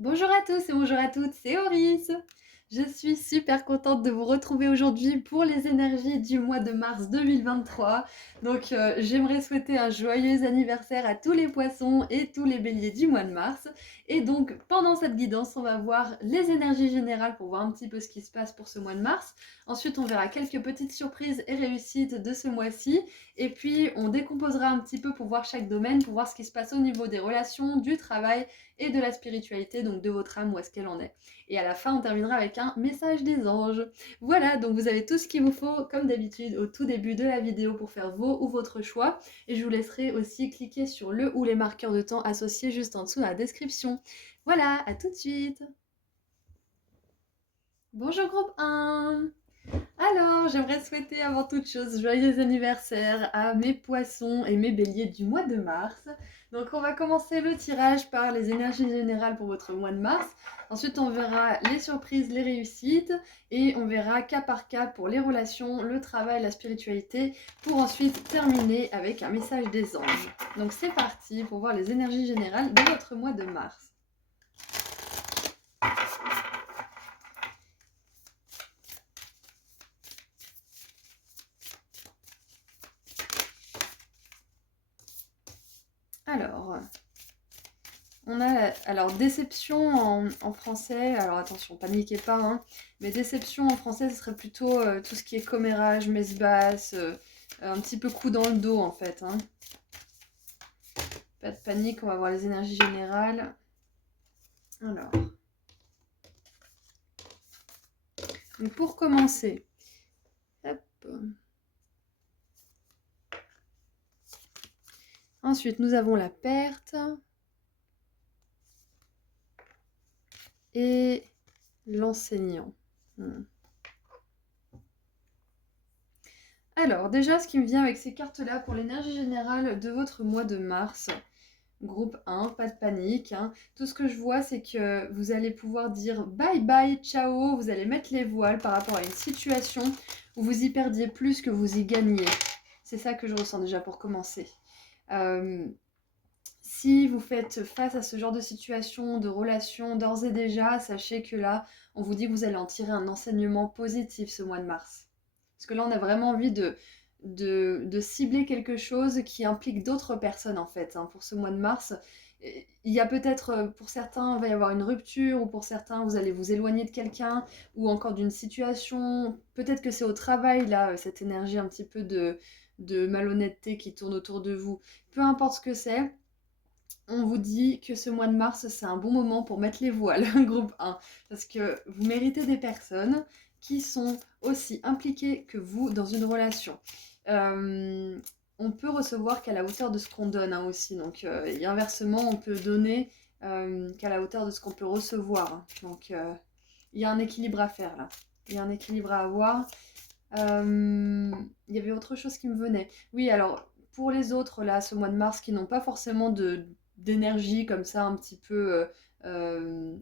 Bonjour à tous et bonjour à toutes, c'est Auris. Je suis super contente de vous retrouver aujourd'hui pour les énergies du mois de mars 2023. J'aimerais souhaiter un joyeux anniversaire à tous les poissons et tous les béliers du mois de mars. Et donc, pendant cette guidance, on va voir les énergies générales pour voir un petit peu ce qui se passe pour ce mois de mars. Ensuite, on verra quelques petites surprises et réussites de ce mois-ci. Et puis, on décomposera un petit peu pour voir chaque domaine, pour voir ce qui se passe au niveau des relations, du travail et de la spiritualité, donc de votre âme, où est-ce qu'elle en est. Et à la fin, on terminera avec un message des anges. Voilà, donc vous avez tout ce qu'il vous faut, comme d'habitude, au tout début de la vidéo pour faire vos ou votre choix. Et je vous laisserai aussi cliquer sur le ou les marqueurs de temps associés juste en dessous dans la description. Voilà, à tout de suite. Bonjour groupe 1. Alors, j'aimerais souhaiter avant toute chose joyeux anniversaire à mes poissons et mes béliers du mois de mars. Donc, on va commencer le tirage par les énergies générales pour votre mois de mars. Ensuite, on verra les surprises, les réussites et on verra cas par cas pour les relations, le travail, la spiritualité pour ensuite terminer avec un message des anges. Donc, c'est parti pour voir les énergies générales de votre mois de mars. Alors, on a alors déception en français, alors attention, paniquez pas, hein, mais déception en français, ce serait plutôt tout ce qui est commérage, messe basse, un petit peu coup dans le dos en fait. Hein. Pas de panique, on va voir les énergies générales. Alors, donc pour commencer, hop. Ensuite, nous avons la perte et l'enseignant. Alors, déjà, ce qui me vient avec ces cartes-là pour l'énergie générale de votre mois de mars, groupe 1, pas de panique. Hein. Tout ce que je vois, c'est que vous allez pouvoir dire bye bye, ciao, vous allez mettre les voiles par rapport à une situation où vous y perdiez plus que vous y gagniez. C'est ça que je ressens déjà pour commencer. Si vous faites face à ce genre de situation, de relation, d'ores et déjà, sachez que là, on vous dit que vous allez en tirer un enseignement positif ce mois de mars. Parce que là, on a vraiment envie de cibler quelque chose qui implique d'autres personnes, en fait, hein, pour ce mois de mars. Il y a peut-être, pour certains, il va y avoir une rupture, ou pour certains, vous allez vous éloigner de quelqu'un, ou encore d'une situation. Peut-être que c'est au travail, là, cette énergie un petit peu de malhonnêteté qui tourne autour de vous. Peu importe ce que c'est, on vous dit que ce mois de mars, c'est un bon moment pour mettre les voiles, groupe 1, parce que vous méritez des personnes qui sont aussi impliquées que vous dans une relation. On peut recevoir qu'à la hauteur de ce qu'on donne hein, aussi, donc et inversement, on peut donner qu'à la hauteur de ce qu'on peut recevoir. Hein. Donc il y a un équilibre à faire là, il y a un équilibre à avoir. Il y avait autre chose qui me venait. Oui, alors pour les autres là, ce mois de mars qui n'ont pas forcément d'énergie comme ça un petit peu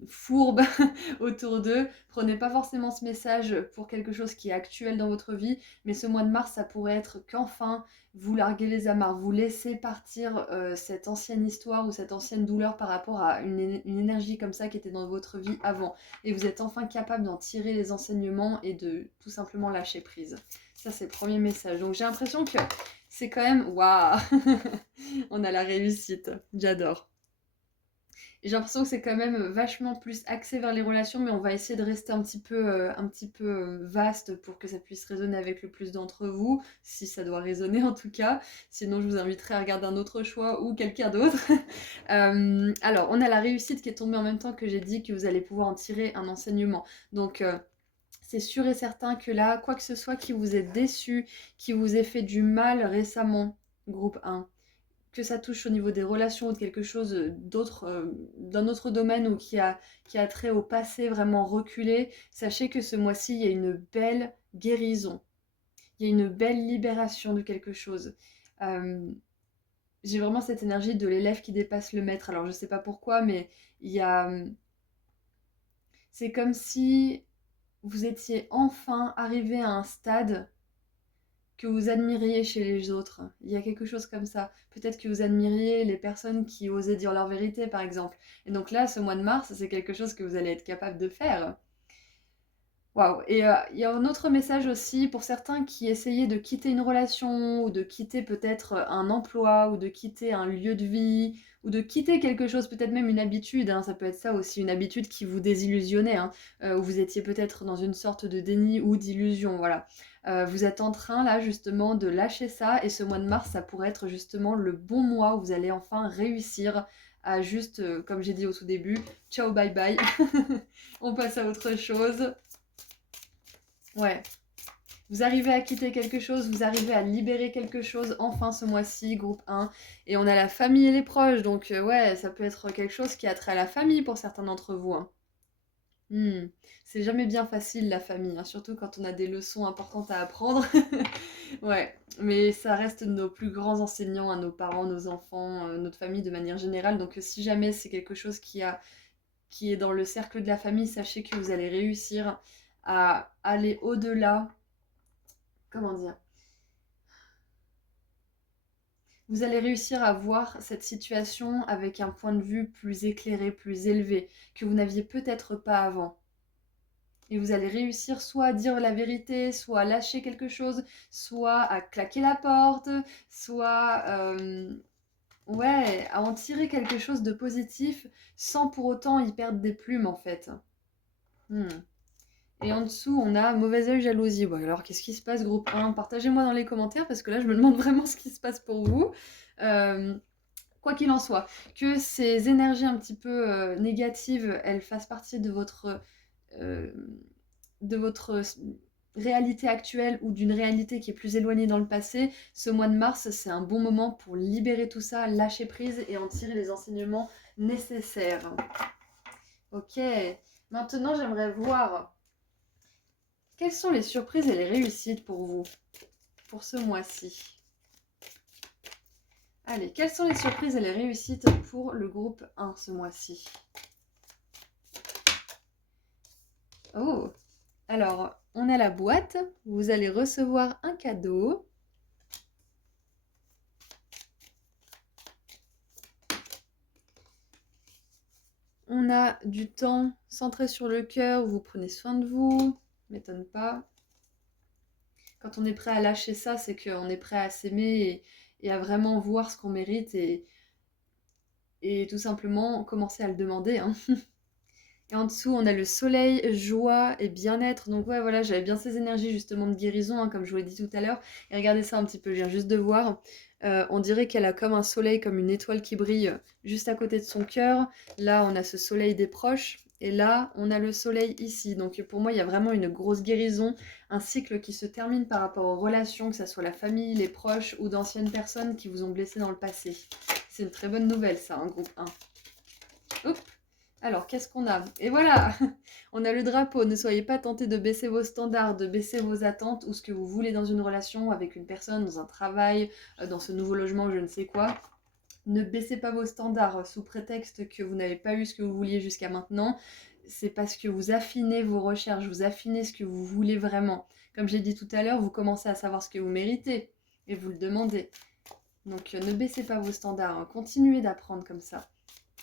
fourbe autour d'eux. Prenez pas forcément ce message pour quelque chose qui est actuel dans votre vie, mais ce mois de mars, ça pourrait être qu'enfin vous larguez les amarres, vous laissez partir cette ancienne histoire ou cette ancienne douleur par rapport à une énergie comme ça qui était dans votre vie avant. Et vous êtes enfin capable d'en tirer les enseignements et de tout simplement lâcher prise. Ça, c'est le premier message. Donc j'ai l'impression que c'est quand même... Waouh. On a la réussite. J'adore. J'ai l'impression que c'est quand même vachement plus axé vers les relations, mais on va essayer de rester un petit peu vaste pour que ça puisse résonner avec le plus d'entre vous, si ça doit résonner en tout cas. Sinon, je vous inviterai à regarder un autre choix ou quelqu'un d'autre. Alors, on a la réussite qui est tombée en même temps que j'ai dit que vous allez pouvoir en tirer un enseignement. Donc, c'est sûr et certain que là, quoi que ce soit qui vous ait déçu, qui vous ait fait du mal récemment, groupe 1, que ça touche au niveau des relations ou de quelque chose d'autre, d'un autre domaine ou qui a trait au passé vraiment reculé, sachez que ce mois-ci, il y a une belle guérison. Il y a une belle libération de quelque chose. Euh, j'ai vraiment cette énergie de l'élève qui dépasse le maître. Alors, je sais pas pourquoi, mais il y a... C'est comme si vous étiez enfin arrivé à un stade que vous admiriez chez les autres. Il y a quelque chose comme ça. Peut-être que vous admiriez les personnes qui osaient dire leur vérité, par exemple. Et donc là, ce mois de mars, c'est quelque chose que vous allez être capable de faire. Waouh! Et il y a un autre message aussi pour certains qui essayaient de quitter une relation ou de quitter peut-être un emploi ou de quitter un lieu de vie ou de quitter quelque chose, peut-être même une habitude, hein, ça peut être ça aussi, une habitude qui vous désillusionnait, hein, où vous étiez peut-être dans une sorte de déni ou d'illusion, voilà. Vous êtes en train là justement de lâcher ça et ce mois de mars, ça pourrait être justement le bon mois où vous allez enfin réussir à juste, comme j'ai dit au tout début, ciao bye bye, on passe à autre chose. Ouais, vous arrivez à quitter quelque chose, vous arrivez à libérer quelque chose, enfin ce mois-ci, groupe 1. Et on a la famille et les proches, donc ouais, ça peut être quelque chose qui a trait à la famille pour certains d'entre vous, hein. Hmm. C'est jamais bien facile la famille, hein, surtout quand on a des leçons importantes à apprendre. Ouais, mais ça reste nos plus grands enseignants, à nos parents, nos enfants, notre famille de manière générale. Donc si jamais c'est quelque chose qui est dans le cercle de la famille, sachez que vous allez réussir à aller au-delà. Comment dire? Vous allez réussir à voir cette situation avec un point de vue plus éclairé, plus élevé, que vous n'aviez peut-être pas avant. Et vous allez réussir soit à dire la vérité, soit à lâcher quelque chose, soit à claquer la porte, soit ouais, à en tirer quelque chose de positif sans pour autant y perdre des plumes en fait. Hmm. Et en dessous, on a mauvais œil, jalousie. Bon, alors qu'est-ce qui se passe, groupe 1? Partagez-moi dans les commentaires parce que là, je me demande vraiment ce qui se passe pour vous. Euh, Quoi qu'il en soit, que ces énergies un petit peu négatives, elles fassent partie euh, de votre réalité actuelle ou d'une réalité qui est plus éloignée dans le passé, ce mois de mars, c'est un bon moment pour libérer tout ça, lâcher prise et en tirer les enseignements nécessaires. Ok, maintenant j'aimerais voir quelles sont les surprises et les réussites pour vous, pour ce mois-ci. Allez, quelles sont les surprises et les réussites pour le groupe 1 ce mois-ci? Oh, alors, on a la boîte, vous allez recevoir un cadeau. On a du temps centré sur le cœur, vous prenez soin de vous, m'étonne pas. Quand on est prêt à lâcher ça, c'est qu'on est prêt à s'aimer et à vraiment voir ce qu'on mérite et tout simplement commencer à le demander, hein. Et en dessous, on a le soleil, joie et bien-être. Donc ouais, voilà, j'avais bien ces énergies justement de guérison, hein, comme je vous l'ai dit tout à l'heure. Et regardez ça un petit peu, je viens juste de voir. On dirait qu'elle a comme un soleil, comme une étoile qui brille juste à côté de son cœur. Là, on a ce soleil des proches. Et là, on a le soleil ici. Donc pour moi, il y a vraiment une grosse guérison, un cycle qui se termine par rapport aux relations, que ce soit la famille, les proches ou d'anciennes personnes qui vous ont blessé dans le passé. C'est une très bonne nouvelle ça, hein, groupe 1. Oups. Alors, qu'est-ce qu'on a? Et voilà, on a le drapeau. Ne soyez pas tentés de baisser vos standards, de baisser vos attentes ou ce que vous voulez dans une relation avec une personne, dans un travail, dans ce nouveau logement, je ne sais quoi. Ne baissez pas vos standards sous prétexte que vous n'avez pas eu ce que vous vouliez jusqu'à maintenant. C'est parce que vous affinez vos recherches, vous affinez ce que vous voulez vraiment. Comme j'ai dit tout à l'heure, vous commencez à savoir ce que vous méritez et vous le demandez. Donc ne baissez pas vos standards, hein. Continuez d'apprendre comme ça.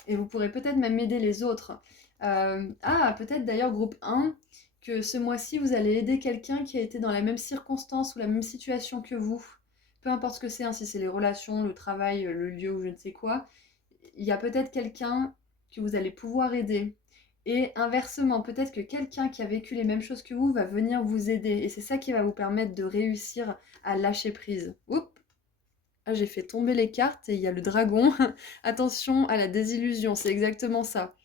Et vous pourrez peut-être même aider les autres. Peut-être d'ailleurs groupe 1, que ce mois-ci, vous allez aider quelqu'un qui a été dans la même circonstance ou la même situation que vous. Peu importe ce que c'est, hein, si c'est les relations, le travail, le lieu ou je ne sais quoi, il y a peut-être quelqu'un que vous allez pouvoir aider. Et inversement, peut-être que quelqu'un qui a vécu les mêmes choses que vous va venir vous aider. Et c'est ça qui va vous permettre de réussir à lâcher prise. Oups! Ah, j'ai fait tomber les cartes et il y a le dragon. Attention à la désillusion, c'est exactement ça.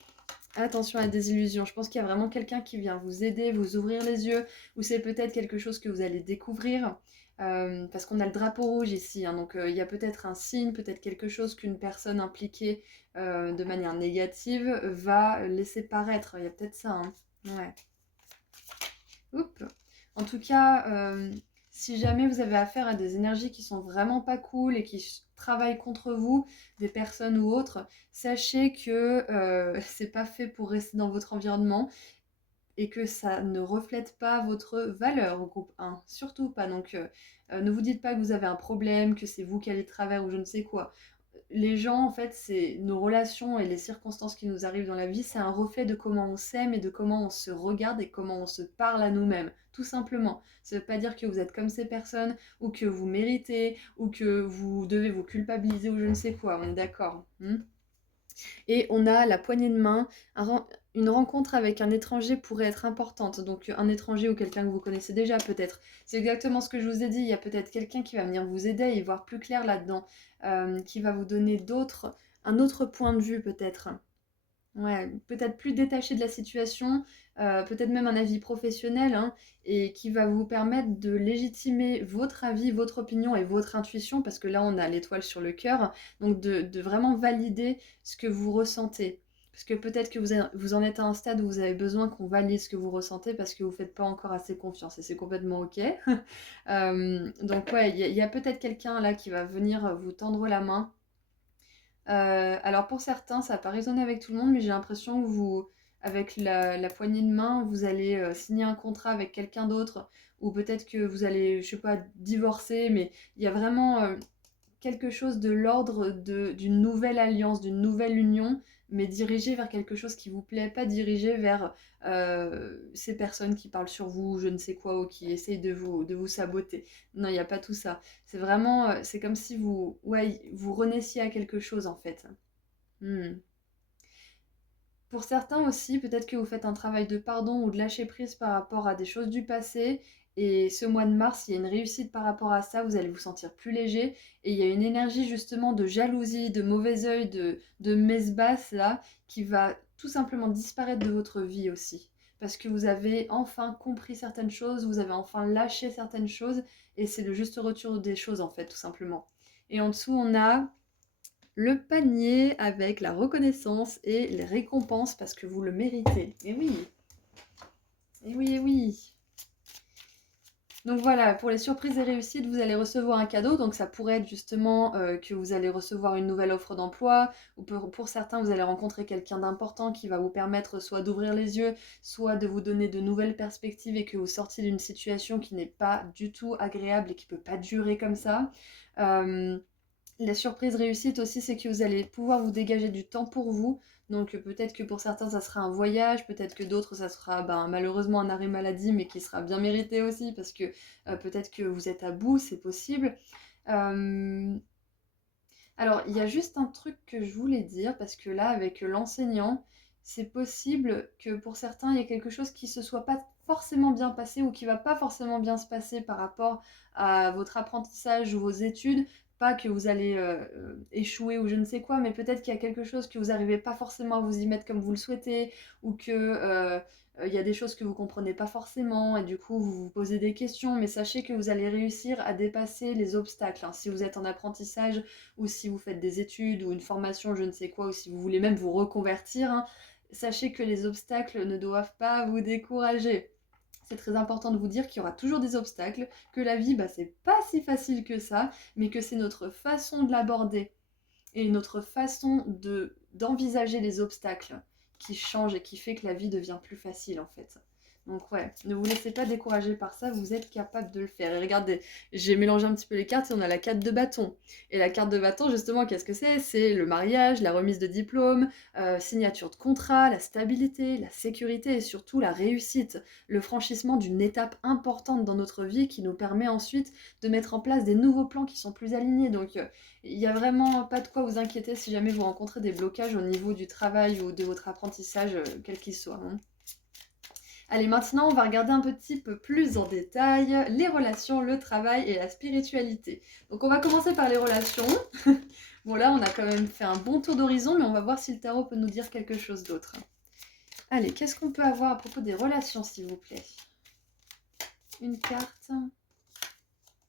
Attention à la désillusion. Je pense qu'il y a vraiment quelqu'un qui vient vous aider, vous ouvrir les yeux, ou c'est peut-être quelque chose que vous allez découvrir. Parce qu'on a le drapeau rouge ici, hein, donc il y a peut-être un signe, peut-être quelque chose qu'une personne impliquée de manière négative va laisser paraître. Il y a peut-être ça, hein. Ouais. Oups. En tout cas, si jamais vous avez affaire à des énergies qui sont vraiment pas cool et qui travaillent contre vous, des personnes ou autres, sachez que c'est pas fait pour rester dans votre environnement et que ça ne reflète pas votre valeur au groupe 1, surtout pas. Donc ne vous dites pas que vous avez un problème, que c'est vous qui allez de travers ou je ne sais quoi. Les gens, en fait, c'est nos relations et les circonstances qui nous arrivent dans la vie, c'est un reflet de comment on s'aime et de comment on se regarde et comment on se parle à nous-mêmes, tout simplement. Ça ne veut pas dire que vous êtes comme ces personnes ou que vous méritez ou que vous devez vous culpabiliser ou je ne sais quoi, on est d'accord. Et on a la poignée de main. Une rencontre avec un étranger pourrait être importante. Donc un étranger ou quelqu'un que vous connaissez déjà peut-être. C'est exactement ce que je vous ai dit. Il y a peut-être quelqu'un qui va venir vous aider et voir plus clair là-dedans. Qui va vous donner un autre point de vue peut-être. Ouais, peut-être plus détaché de la situation, peut-être même un avis professionnel, hein, et qui va vous permettre de légitimer votre avis, votre opinion et votre intuition, parce que là on a l'étoile sur le cœur, donc de vraiment valider ce que vous ressentez. Parce que peut-être que vous en êtes à un stade où vous avez besoin qu'on valide ce que vous ressentez parce que vous ne faites pas encore assez confiance et c'est complètement ok. Donc ouais, il y a peut-être quelqu'un là qui va venir vous tendre la main. Alors pour certains, ça va pas résonner avec tout le monde, mais j'ai l'impression que vous, avec la poignée de main, vous allez signer un contrat avec quelqu'un d'autre, ou peut-être que vous allez, je sais pas, divorcer, mais il y a vraiment quelque chose de l'ordre d'une nouvelle alliance, d'une nouvelle union, mais dirigée vers quelque chose qui vous plaît, pas dirigée vers ces personnes qui parlent sur vous, je ne sais quoi, ou qui essayent de vous saboter. Non, il n'y a pas tout ça. C'est vraiment, c'est comme si vous, ouais, vous renaissiez à quelque chose en fait. Hmm. Pour certains aussi, peut-être que vous faites un travail de pardon ou de lâcher prise par rapport à des choses du passé. Et ce mois de mars, il y a une réussite par rapport à ça, vous allez vous sentir plus léger. Et il y a une énergie justement de jalousie, de mauvais œil, de messe basse là, qui va tout simplement disparaître de votre vie aussi. Parce que vous avez enfin compris certaines choses, vous avez enfin lâché certaines choses, et c'est le juste retour des choses en fait, tout simplement. Et en dessous, on a le panier avec la reconnaissance et les récompenses parce que vous le méritez. Et oui, et oui, et oui. Donc voilà, pour les surprises et réussites, vous allez recevoir un cadeau. Donc ça pourrait être justement que vous allez recevoir une nouvelle offre d'emploi, ou pour certains, vous allez rencontrer quelqu'un d'important qui va vous permettre soit d'ouvrir les yeux, soit de vous donner de nouvelles perspectives et que vous sortiez d'une situation qui n'est pas du tout agréable et qui ne peut pas durer comme ça. La surprise réussite aussi, c'est que vous allez pouvoir vous dégager du temps pour vous. Donc peut-être que pour certains, ça sera un voyage, peut-être que d'autres, ça sera malheureusement un arrêt maladie, mais qui sera bien mérité aussi, parce que peut-être que vous êtes à bout, c'est possible. Euh, Alors, il y a juste un truc que je voulais dire, parce que là, avec l'enseignant, c'est possible que pour certains, il y ait quelque chose qui se soit pas forcément bien passé ou qui va pas forcément bien se passer par rapport à votre apprentissage ou vos études. Pas que vous allez échouer ou je ne sais quoi, mais peut-être qu'il y a quelque chose que vous n'arrivez pas forcément à vous y mettre comme vous le souhaitez, ou que il y a des choses que vous comprenez pas forcément, et du coup vous vous posez des questions, mais sachez que vous allez réussir à dépasser les obstacles, hein. Si vous êtes en apprentissage, ou si vous faites des études ou une formation, je ne sais quoi, ou si vous voulez même vous reconvertir, hein, sachez que les obstacles ne doivent pas vous décourager. C'est très important de vous dire qu'il y aura toujours des obstacles, que la vie, c'est pas si facile que ça, mais que c'est notre façon de l'aborder et notre façon d'envisager les obstacles qui change et qui fait que la vie devient plus facile en fait. Donc ouais, ne vous laissez pas décourager par ça, vous êtes capable de le faire. Et regardez, j'ai mélangé un petit peu les cartes et on a la carte de bâton. Et la carte de bâton, justement, qu'est-ce que c'est? C'est le mariage, la remise de diplôme, signature de contrat, la stabilité, la sécurité et surtout la réussite, le franchissement d'une étape importante dans notre vie qui nous permet ensuite de mettre en place des nouveaux plans qui sont plus alignés. Donc il n'y a vraiment pas de quoi vous inquiéter si jamais vous rencontrez des blocages au niveau du travail ou de votre apprentissage, quel qu'il soit, hein. Allez, maintenant, on va regarder un petit peu plus en détail les relations, le travail et la spiritualité. Donc, on va commencer par les relations. Bon, là, on a quand même fait un bon tour d'horizon, mais on va voir si le tarot peut nous dire quelque chose d'autre. Allez, qu'est-ce qu'on peut avoir à propos des relations, s'il vous plaît? Une carte.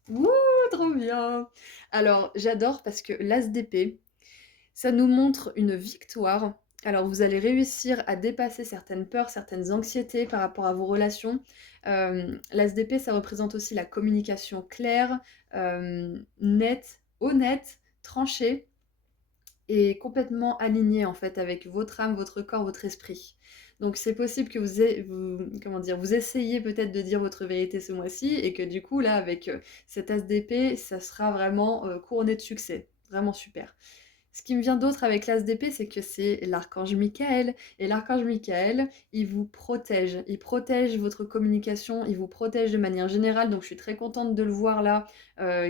Ouh, trop bien! Alors, j'adore parce que l'as d'épée, ça nous montre une victoire. Alors, vous allez réussir à dépasser certaines peurs, certaines anxiétés par rapport à vos relations. L'as d'épée, ça représente aussi la communication claire, nette, honnête, tranchée et complètement alignée en fait avec votre âme, votre corps, votre esprit. Donc c'est possible que comment dire, vous essayiez peut-être de dire votre vérité ce mois-ci et que du coup là avec cet as d'épée, ça sera vraiment couronné de succès. Vraiment super. Ce qui me vient d'autre avec l'as d'épée, c'est que c'est l'archange Michael. Et l'archange Michael, il vous protège. Il protège votre communication, il vous protège de manière générale. Donc je suis très contente de le voir là,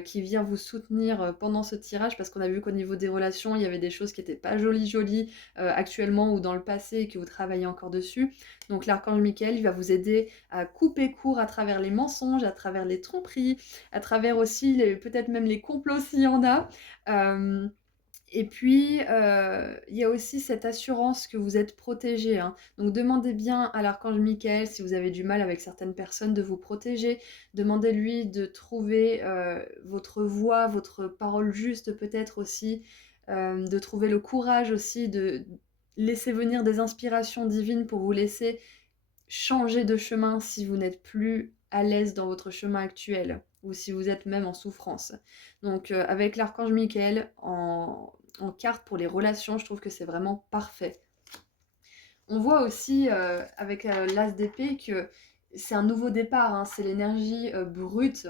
qui vient vous soutenir pendant ce tirage, parce qu'on a vu qu'au niveau des relations, il y avait des choses qui n'étaient pas jolies actuellement ou dans le passé et que vous travaillez encore dessus. Donc l'archange Michael, il va vous aider à couper court à travers les mensonges, à travers les tromperies, à travers aussi peut-être même les complots s'il y en a. Euh, et puis, il y a aussi cette assurance que vous êtes protégé, hein. Donc demandez bien à l'archange Michael, si vous avez du mal avec certaines personnes, de vous protéger. Demandez-lui de trouver votre voix, votre parole juste peut-être aussi, de trouver le courage aussi de laisser venir des inspirations divines pour vous laisser changer de chemin si vous n'êtes plus à l'aise dans votre chemin actuel ou si vous êtes même en souffrance. Donc avec l'archange Michael en carte pour les relations, je trouve que c'est vraiment parfait. On voit aussi avec l'as d'épée que c'est un nouveau départ, hein, c'est l'énergie brute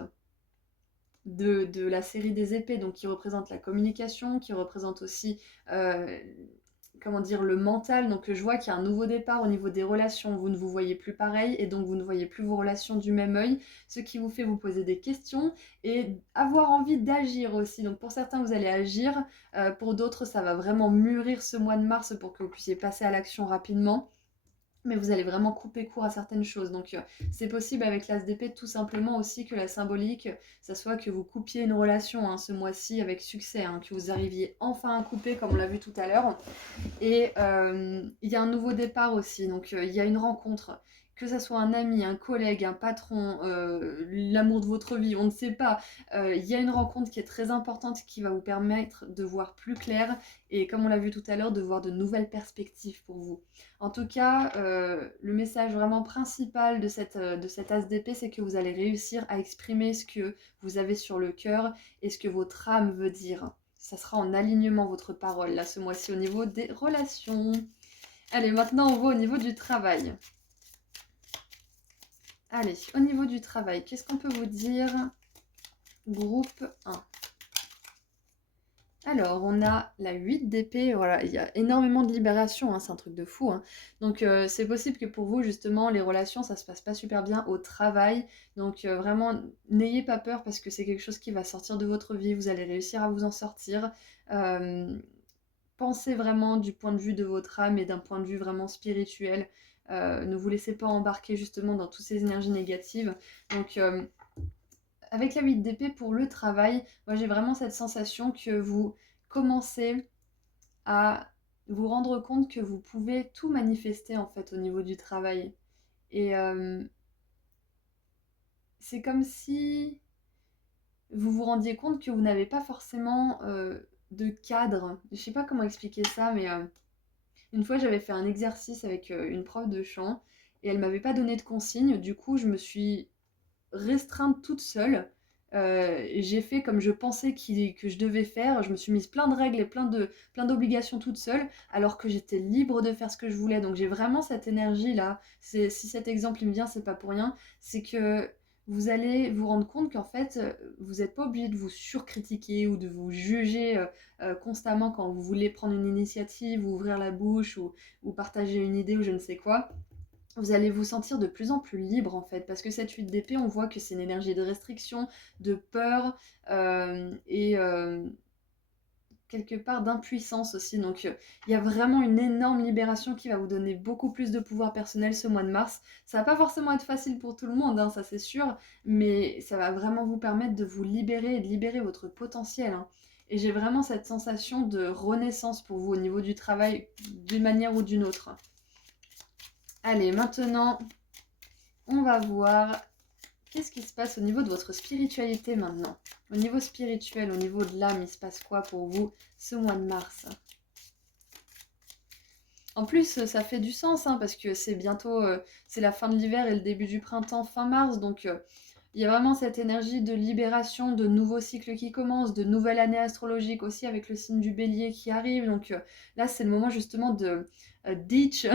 de la série des épées, donc qui représente la communication, qui représente aussi euh, comment dire, le mental. Donc je vois qu'il y a un nouveau départ au niveau des relations. Vous ne vous voyez plus pareil et donc vous ne voyez plus vos relations du même œil, ce qui vous fait vous poser des questions et avoir envie d'agir aussi. Donc pour certains, vous allez agir. Pour d'autres, ça va vraiment mûrir ce mois de mars pour que vous puissiez passer à l'action rapidement. Mais vous allez vraiment couper court à certaines choses. Donc c'est possible avec l'as d'épée tout simplement aussi que la symbolique, ça soit que vous coupiez une relation, hein, ce mois-ci avec succès, hein, que vous arriviez enfin à couper comme on l'a vu tout à l'heure. Et il y a un nouveau départ aussi, donc il y a une rencontre, que ça soit un ami, un collègue, un patron, l'amour de votre vie, on ne sait pas. Il y a une rencontre qui est très importante qui va vous permettre de voir plus clair et comme on l'a vu tout à l'heure, de voir de nouvelles perspectives pour vous. En tout cas, le message vraiment principal de cet as d'épée, c'est que vous allez réussir à exprimer ce que vous avez sur le cœur et ce que votre âme veut dire. Ça sera en alignement votre parole, là, ce mois-ci, au niveau des relations. Allez, maintenant, on va au niveau du travail. Allez, au niveau du travail, qu'est-ce qu'on peut vous dire? Groupe 1. Alors, on a la 8 d'épée, voilà, il y a énormément de libération, hein, c'est un truc de fou, hein. Donc, c'est possible que pour vous, justement, les relations, ça se passe pas super bien au travail. Donc, vraiment, n'ayez pas peur parce que c'est quelque chose qui va sortir de votre vie, vous allez réussir à vous en sortir. Pensez vraiment du point de vue de votre âme et d'un point de vue vraiment spirituel. Ne vous laissez pas embarquer justement dans toutes ces énergies négatives. Donc, avec la 8 d'épée pour le travail, moi j'ai vraiment cette sensation que vous commencez à vous rendre compte que vous pouvez tout manifester en fait au niveau du travail. Et c'est comme si vous vous rendiez compte que vous n'avez pas forcément de cadre. Je sais pas comment expliquer ça, mais une fois j'avais fait un exercice avec une prof de chant et elle m'avait pas donné de consigne. Du coup, je me suis restreinte toute seule. J'ai fait comme je pensais que je devais faire. Je me suis mise plein de règles et plein d'obligations toute seule, alors que j'étais libre de faire ce que je voulais. Donc j'ai vraiment cette énergie-là. Si cet exemple il me vient, c'est pas pour rien. C'est que vous allez vous rendre compte qu'en fait, vous n'êtes pas obligé de vous surcritiquer ou de vous juger constamment quand vous voulez prendre une initiative ou ouvrir la bouche ou partager une idée ou je ne sais quoi. Vous allez vous sentir de plus en plus libre en fait, parce que cette 8 d'épée, on voit que c'est une énergie de restriction, de peur et quelque part d'impuissance aussi. Donc il y a vraiment une énorme libération qui va vous donner beaucoup plus de pouvoir personnel ce mois de mars. Ça va pas forcément être facile pour tout le monde, hein, ça c'est sûr, mais ça va vraiment vous permettre de vous libérer et de libérer votre potentiel, hein. Et j'ai vraiment cette sensation de renaissance pour vous au niveau du travail, d'une manière ou d'une autre. Allez, maintenant, on va voir qu'est-ce qui se passe au niveau de votre spiritualité maintenant. Au niveau spirituel, au niveau de l'âme, il se passe quoi pour vous ce mois de mars? En plus, ça fait du sens, hein, parce que c'est bientôt c'est la fin de l'hiver et le début du printemps fin mars, donc Il y a vraiment cette énergie de libération, de nouveaux cycles qui commencent, de nouvelle année astrologique aussi avec le signe du bélier qui arrive. Donc là, c'est le moment justement de ditch,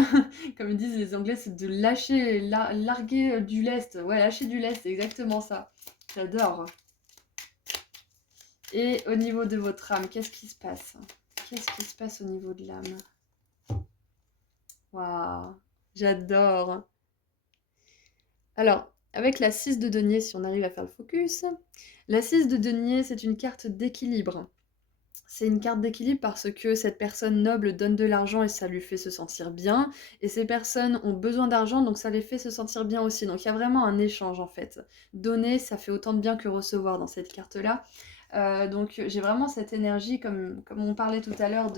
comme ils disent les Anglais, c'est de lâcher, larguer du lest. Ouais, lâcher du lest, c'est exactement ça. J'adore. Et au niveau de votre âme, qu'est-ce qui se passe? Qu'est-ce qui se passe au niveau de l'âme? Waouh, j'adore. Alors, avec la 6 de denier, si on arrive à faire le focus, la 6 de denier, c'est une carte d'équilibre. C'est une carte d'équilibre parce que cette personne noble donne de l'argent et ça lui fait se sentir bien. Et ces personnes ont besoin d'argent, donc ça les fait se sentir bien aussi. Donc il y a vraiment un échange en fait. Donner, ça fait autant de bien que recevoir dans cette carte-là. Donc j'ai vraiment cette énergie, comme on parlait tout à l'heure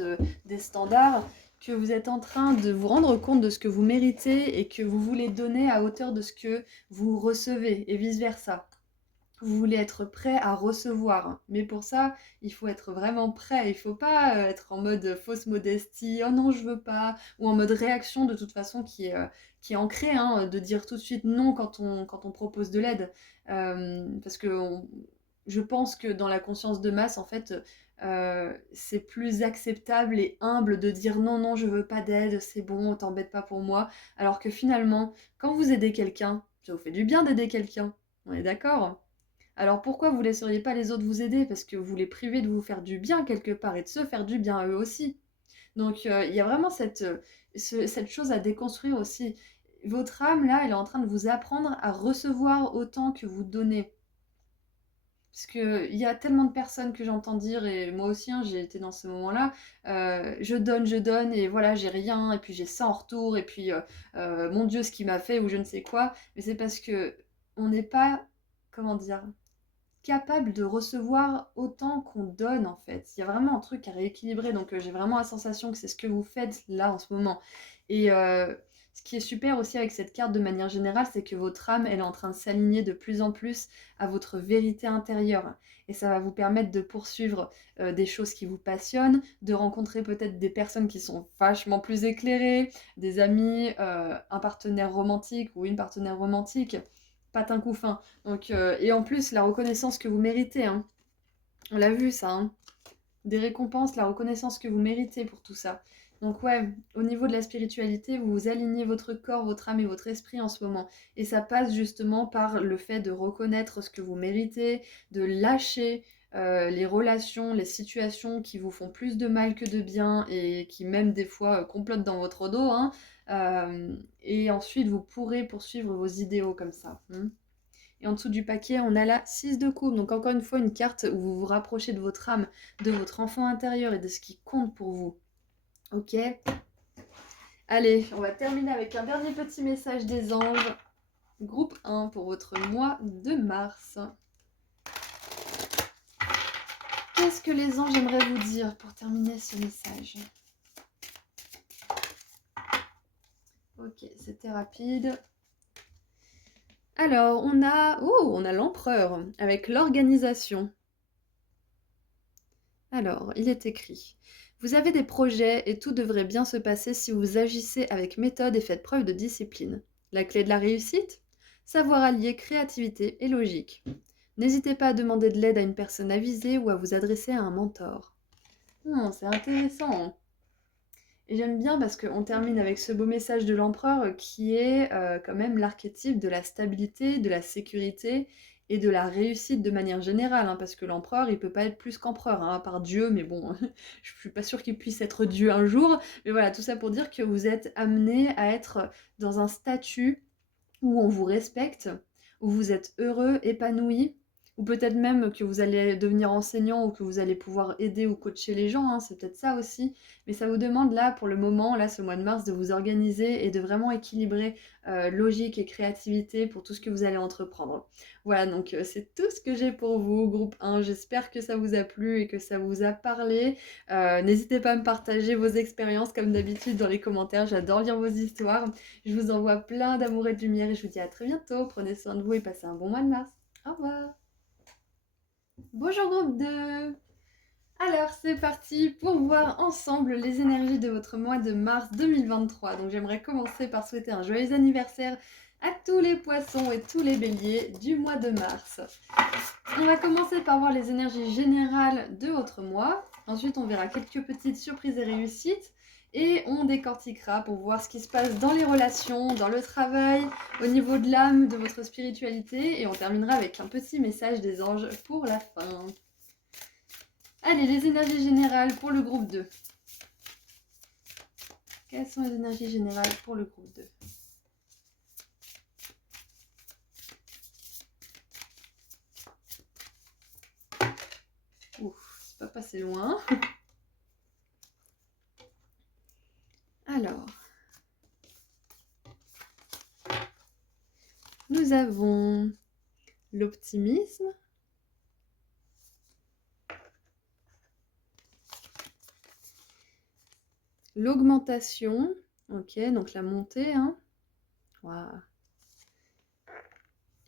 des standards, que vous êtes en train de vous rendre compte de ce que vous méritez et que vous voulez donner à hauteur de ce que vous recevez et vice-versa. Vous voulez être prêt à recevoir. Mais pour ça, il faut être vraiment prêt. Il ne faut pas être en mode fausse modestie, oh non, je veux pas, ou en mode réaction de toute façon qui est ancrée, hein, de dire tout de suite non quand on propose de l'aide. Parce que je pense que dans la conscience de masse, en fait, c'est plus acceptable et humble de dire non, non, je veux pas d'aide, c'est bon, t'embête pas pour moi. Alors que finalement, quand vous aidez quelqu'un, ça vous fait du bien d'aider quelqu'un. On est d'accord? Alors pourquoi vous ne laisseriez pas les autres vous aider? Parce que vous les privez de vous faire du bien quelque part et de se faire du bien à eux aussi. Donc il y a vraiment cette chose à déconstruire aussi. Votre âme, là, elle est en train de vous apprendre à recevoir autant que vous donnez. Parce qu'il y a tellement de personnes que j'entends dire, et moi aussi, hein, j'ai été dans ce moment-là, je donne, et voilà, j'ai rien, et puis j'ai ça en retour, et puis mon Dieu, ce qu'il m'a fait, ou je ne sais quoi. Mais c'est parce que on n'est pas, comment dire, capable de recevoir autant qu'on donne en fait. Il y a vraiment un truc à rééquilibrer, donc j'ai vraiment la sensation que c'est ce que vous faites là en ce moment. Et ce qui est super aussi avec cette carte de manière générale, c'est que votre âme, elle est en train de s'aligner de plus en plus à votre vérité intérieure. Et ça va vous permettre de poursuivre des choses qui vous passionnent, de rencontrer peut-être des personnes qui sont vachement plus éclairées, des amis, un partenaire romantique ou une partenaire romantique, patin coup fin. Donc, et en plus, la reconnaissance que vous méritez, hein. On l'a vu ça, hein. Des récompenses, la reconnaissance que vous méritez pour tout ça. Donc ouais, au niveau de la spiritualité, vous alignez votre corps, votre âme et votre esprit en ce moment. Et ça passe justement par le fait de reconnaître ce que vous méritez, de lâcher les relations, les situations qui vous font plus de mal que de bien et qui même des fois complotent dans votre dos, hein. Et ensuite, vous pourrez poursuivre vos idéaux comme ça, hein. Et en dessous du paquet, on a la 6 de coupe. Donc encore une fois, une carte où vous vous rapprochez de votre âme, de votre enfant intérieur et de ce qui compte pour vous. Ok? Allez, on va terminer avec un dernier petit message des anges. Groupe 1 pour votre mois de mars. Qu'est-ce que les anges aimeraient vous dire pour terminer ce message? Ok, c'était rapide. Alors, on a l'empereur avec l'organisation. Alors, il est écrit: vous avez des projets et tout devrait bien se passer si vous agissez avec méthode et faites preuve de discipline. La clé de la réussite? Savoir allier créativité et logique. N'hésitez pas à demander de l'aide à une personne avisée ou à vous adresser à un mentor. C'est intéressant. Et j'aime bien parce qu'on termine avec ce beau message de l'empereur qui est quand même l'archétype de la stabilité, de la sécurité et de la réussite de manière générale, hein, parce que l'empereur, il peut pas être plus qu'empereur, hein, à part Dieu, mais bon, je suis pas sûre qu'il puisse être Dieu un jour. Mais voilà, tout ça pour dire que vous êtes amené à être dans un statut où on vous respecte, où vous êtes heureux, épanoui, ou peut-être même que vous allez devenir enseignant ou que vous allez pouvoir aider ou coacher les gens, hein, c'est peut-être ça aussi. Mais ça vous demande là, pour le moment, là, ce mois de mars, de vous organiser et de vraiment équilibrer logique et créativité pour tout ce que vous allez entreprendre. Voilà, donc c'est tout ce que j'ai pour vous, groupe 1. J'espère que ça vous a plu et que ça vous a parlé. N'hésitez pas à me partager vos expériences comme d'habitude dans les commentaires. J'adore lire vos histoires. Je vous envoie plein d'amour et de lumière et je vous dis à très bientôt. Prenez soin de vous et passez un bon mois de mars. Au revoir. Bonjour groupe 2. Alors c'est parti pour voir ensemble les énergies de votre mois de mars 2023. Donc j'aimerais commencer par souhaiter un joyeux anniversaire à tous les poissons et tous les béliers du mois de mars. On va commencer par voir les énergies générales de votre mois. Ensuite, on verra quelques petites surprises et réussites. Et on décortiquera pour voir ce qui se passe dans les relations, dans le travail, au niveau de l'âme, de votre spiritualité. Et on terminera avec un petit message des anges pour la fin. Allez, les énergies générales pour le groupe 2. Quelles sont les énergies générales pour le groupe 2? Ouf, c'est pas passé loin. Alors, nous avons l'optimisme, l'augmentation, ok, donc la montée, hein. Wow.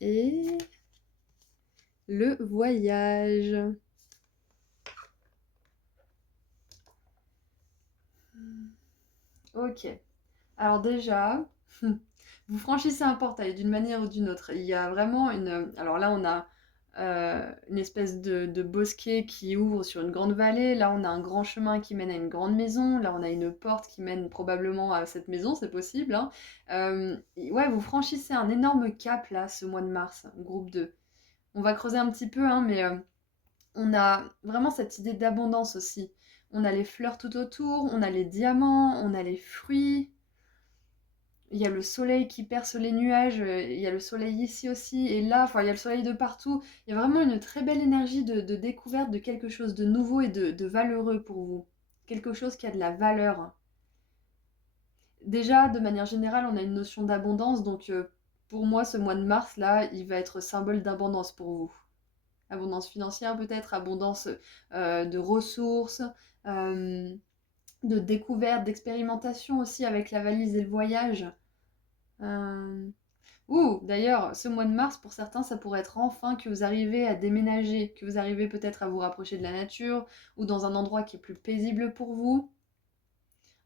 Et le voyage. Ok. Alors déjà, vous franchissez un portail d'une manière ou d'une autre. Il y a vraiment une... Alors là, on a une espèce de bosquet qui ouvre sur une grande vallée. Là, on a un grand chemin qui mène à une grande maison. Là, on a une porte qui mène probablement à cette maison, c'est possible, hein. Ouais, vous franchissez un énorme cap, là, ce mois de mars, groupe 2. On va creuser un petit peu, hein, mais on a vraiment cette idée d'abondance aussi. On a les fleurs tout autour, on a les diamants, on a les fruits. Il y a le soleil qui perce les nuages, il y a le soleil ici aussi, et là, enfin, il y a le soleil de partout. Il y a vraiment une très belle énergie de découverte de quelque chose de nouveau et de valeureux pour vous. Quelque chose qui a de la valeur. Déjà, de manière générale, on a une notion d'abondance, donc pour moi, ce mois de mars, là, il va être symbole d'abondance pour vous. Abondance financière peut-être, abondance de ressources, euh, de découverte, d'expérimentation aussi avec la valise et le voyage. Ouh, d'ailleurs, ce mois de mars, pour certains, ça pourrait être enfin que vous arrivez à déménager, que vous arrivez peut-être à vous rapprocher de la nature ou dans un endroit qui est plus paisible pour vous.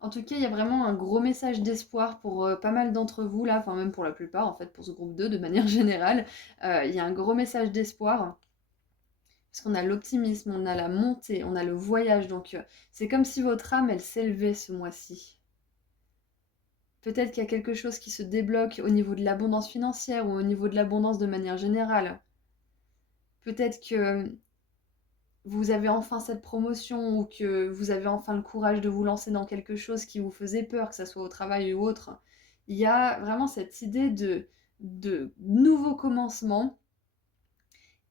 En tout cas, il y a vraiment un gros message d'espoir pour pas mal d'entre vous là, enfin même pour la plupart en fait, pour ce groupe 2 de manière générale. Il y a un gros message d'espoir. Parce qu'on a l'optimisme, on a la montée, on a le voyage. Donc c'est comme si votre âme, elle s'élevait ce mois-ci. Peut-être qu'il y a quelque chose qui se débloque au niveau de l'abondance financière ou au niveau de l'abondance de manière générale. Peut-être que vous avez enfin cette promotion ou que vous avez enfin le courage de vous lancer dans quelque chose qui vous faisait peur, que ce soit au travail ou autre. Il y a vraiment cette idée de nouveau commencement.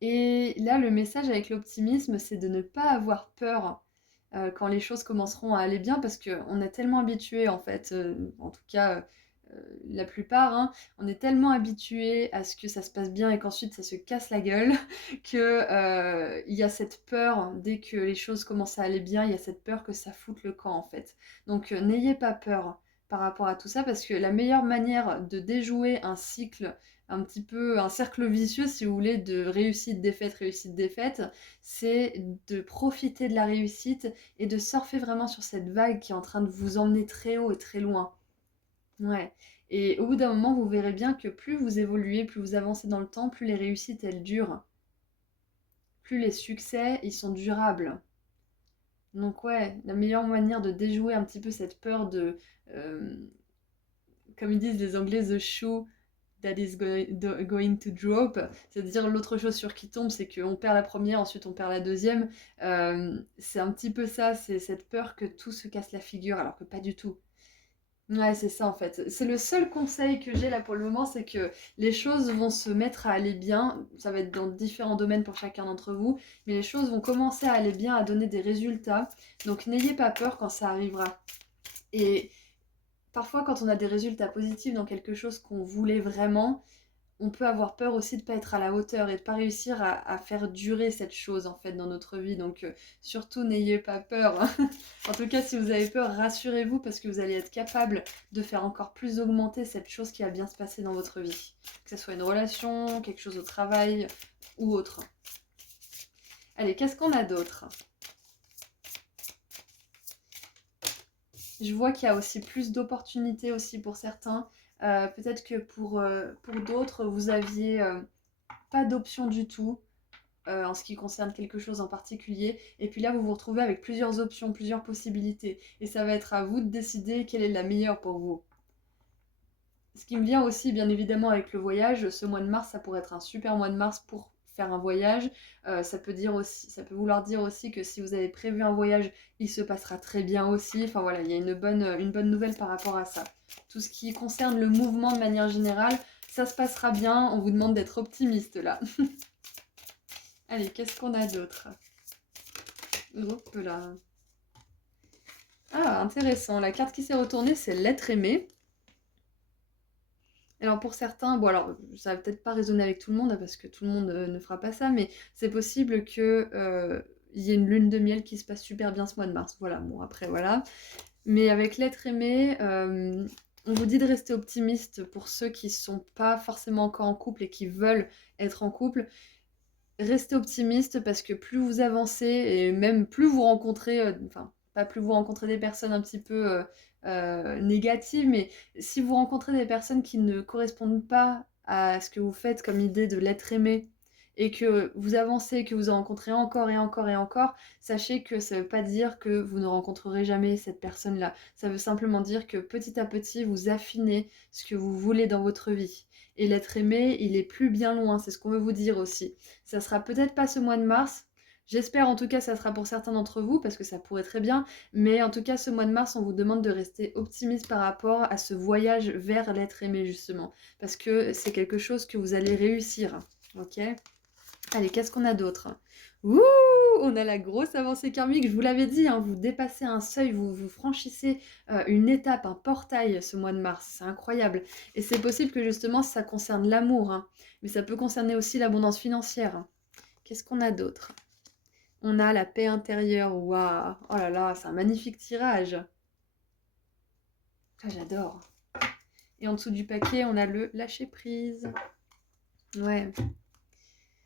Et là, le message avec l'optimisme, c'est de ne pas avoir peur quand les choses commenceront à aller bien, parce qu'on est tellement habitué, en fait, en tout cas la plupart, hein, on est tellement habitué à ce que ça se passe bien et qu'ensuite ça se casse la gueule, que il y a cette peur, dès que les choses commencent à aller bien, il y a cette peur que ça foute le camp, en fait. Donc n'ayez pas peur par rapport à tout ça, parce que la meilleure manière de déjouer un cycle un petit peu un cercle vicieux, si vous voulez, de réussite, défaite, c'est de profiter de la réussite et de surfer vraiment sur cette vague qui est en train de vous emmener très haut et très loin. Ouais. Et au bout d'un moment, vous verrez bien que plus vous évoluez, plus vous avancez dans le temps, plus les réussites, elles durent. Plus les succès, ils sont durables. Donc ouais, la meilleure manière de déjouer un petit peu cette peur de, euh, comme ils disent les Anglais, the shoe that is going to drop, c'est-à-dire l'autre chose sur qui tombe, c'est qu'on perd la première, ensuite on perd la deuxième. C'est un petit peu ça, c'est cette peur que tout se casse la figure, alors que pas du tout. Ouais, c'est ça en fait. C'est le seul conseil que j'ai là pour le moment, c'est que les choses vont se mettre à aller bien. Ça va être dans différents domaines pour chacun d'entre vous, mais les choses vont commencer à aller bien, à donner des résultats. Donc n'ayez pas peur quand ça arrivera. Et parfois, quand on a des résultats positifs dans quelque chose qu'on voulait vraiment, on peut avoir peur aussi de ne pas être à la hauteur et de ne pas réussir à faire durer cette chose en fait dans notre vie. Donc surtout n'ayez pas peur. En tout cas, si vous avez peur, rassurez-vous parce que vous allez être capable de faire encore plus augmenter cette chose qui va bien se passer dans votre vie. Que ce soit une relation, quelque chose au travail ou autre. Allez, qu'est-ce qu'on a d'autre ? Je vois qu'il y a aussi plus d'opportunités aussi pour certains. Peut-être que pour d'autres, vous aviez pas d'option du tout en ce qui concerne quelque chose en particulier. Et puis là, vous vous retrouvez avec plusieurs options, plusieurs possibilités. Et ça va être à vous de décider quelle est la meilleure pour vous. Ce qui me vient aussi, bien évidemment, avec le voyage, ce mois de mars, ça pourrait être un super mois de mars pour faire un voyage. Ça peut vouloir dire aussi que si vous avez prévu un voyage, il se passera très bien aussi. Enfin voilà, il y a une bonne nouvelle par rapport à ça. Tout ce qui concerne le mouvement de manière générale, ça se passera bien. On vous demande d'être optimiste là. Allez, qu'est-ce qu'on a d'autre? Hop là. Ah, intéressant. La carte qui s'est retournée, c'est l'être aimé. Alors pour certains, bon alors ça va peut-être pas résonner avec tout le monde parce que tout le monde ne fera pas ça, mais c'est possible que il y ait une lune de miel qui se passe super bien ce mois de mars. Voilà, bon après voilà. Mais avec l'être aimé, on vous dit de rester optimiste pour ceux qui sont pas forcément encore en couple et qui veulent être en couple. Restez optimiste parce que plus vous avancez et même plus vous rencontrez, enfin, pas plus vous rencontrez des personnes un petit peu négatives, mais si vous rencontrez des personnes qui ne correspondent pas à ce que vous faites comme idée de l'être aimé et que vous avancez, que vous en rencontrez encore et encore et encore, sachez que ça ne veut pas dire que vous ne rencontrerez jamais cette personne-là. Ça veut simplement dire que petit à petit, vous affinez ce que vous voulez dans votre vie. Et l'être aimé, il est plus bien loin, c'est ce qu'on veut vous dire aussi. Ça sera peut-être pas ce mois de mars. J'espère en tout cas ça sera pour certains d'entre vous parce que ça pourrait très bien. Mais en tout cas ce mois de mars on vous demande de rester optimiste par rapport à ce voyage vers l'être aimé justement. Parce que c'est quelque chose que vous allez réussir. Ok? Allez, qu'est-ce qu'on a d'autre? Ouh, on a la grosse avancée karmique, je vous l'avais dit, hein, vous dépassez un seuil, vous franchissez une étape, un portail ce mois de mars, c'est incroyable. Et c'est possible que justement ça concerne l'amour, hein, mais ça peut concerner aussi l'abondance financière. Hein. Qu'est-ce qu'on a d'autre? On a la paix intérieure, waouh, oh là là, c'est un magnifique tirage. Ah, j'adore. Et en dessous du paquet, on a le lâcher prise. Ouais.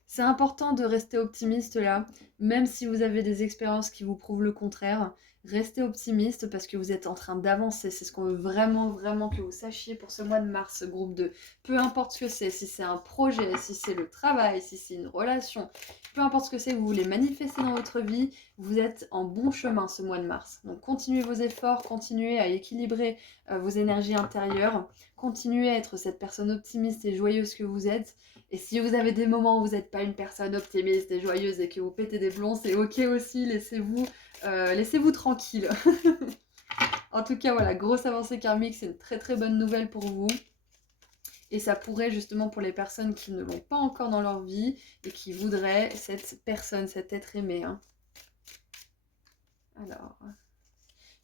C'est important de rester optimiste là, même si vous avez des expériences qui vous prouvent le contraire. Restez optimiste parce que vous êtes en train d'avancer. C'est ce qu'on veut vraiment, vraiment que vous sachiez pour ce mois de mars, ce groupe 2. Peu importe ce que c'est, si c'est un projet, si c'est le travail, si c'est une relation, peu importe ce que c'est que vous voulez manifester dans votre vie, vous êtes en bon chemin ce mois de mars. Donc continuez vos efforts, continuez à équilibrer vos énergies intérieures, continuez à être cette personne optimiste et joyeuse que vous êtes. Et si vous avez des moments où vous n'êtes pas une personne optimiste et joyeuse et que vous pétez des plombs, c'est ok aussi, laissez-vous tranquille. En tout cas, voilà, grosse avancée karmique, c'est une très très bonne nouvelle pour vous. Et ça pourrait justement pour les personnes qui ne l'ont pas encore dans leur vie et qui voudraient cette personne, cet être aimé. Hein. Alors,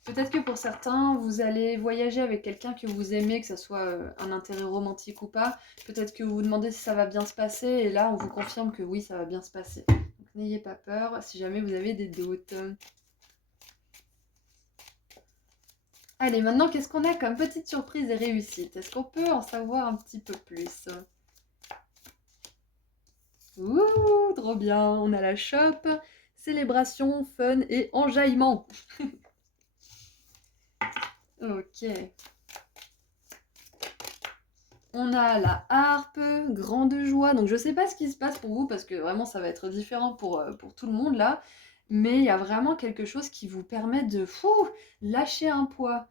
peut-être que pour certains, vous allez voyager avec quelqu'un que vous aimez, que ce soit un intérêt romantique ou pas. Peut-être que vous vous demandez si ça va bien se passer, et là, on vous confirme que oui, ça va bien se passer. Donc n'ayez pas peur si jamais vous avez des doutes. Allez, maintenant, qu'est-ce qu'on a comme petite surprise et réussite? Est-ce qu'on peut en savoir un petit peu plus? Ouh, trop bien! On a la shop, célébration, fun et enjaillement. Ok. On a la harpe, grande joie. Donc je sais pas ce qui se passe pour vous parce que vraiment ça va être différent pour tout le monde là. Mais il y a vraiment quelque chose qui vous permet de lâcher un poids.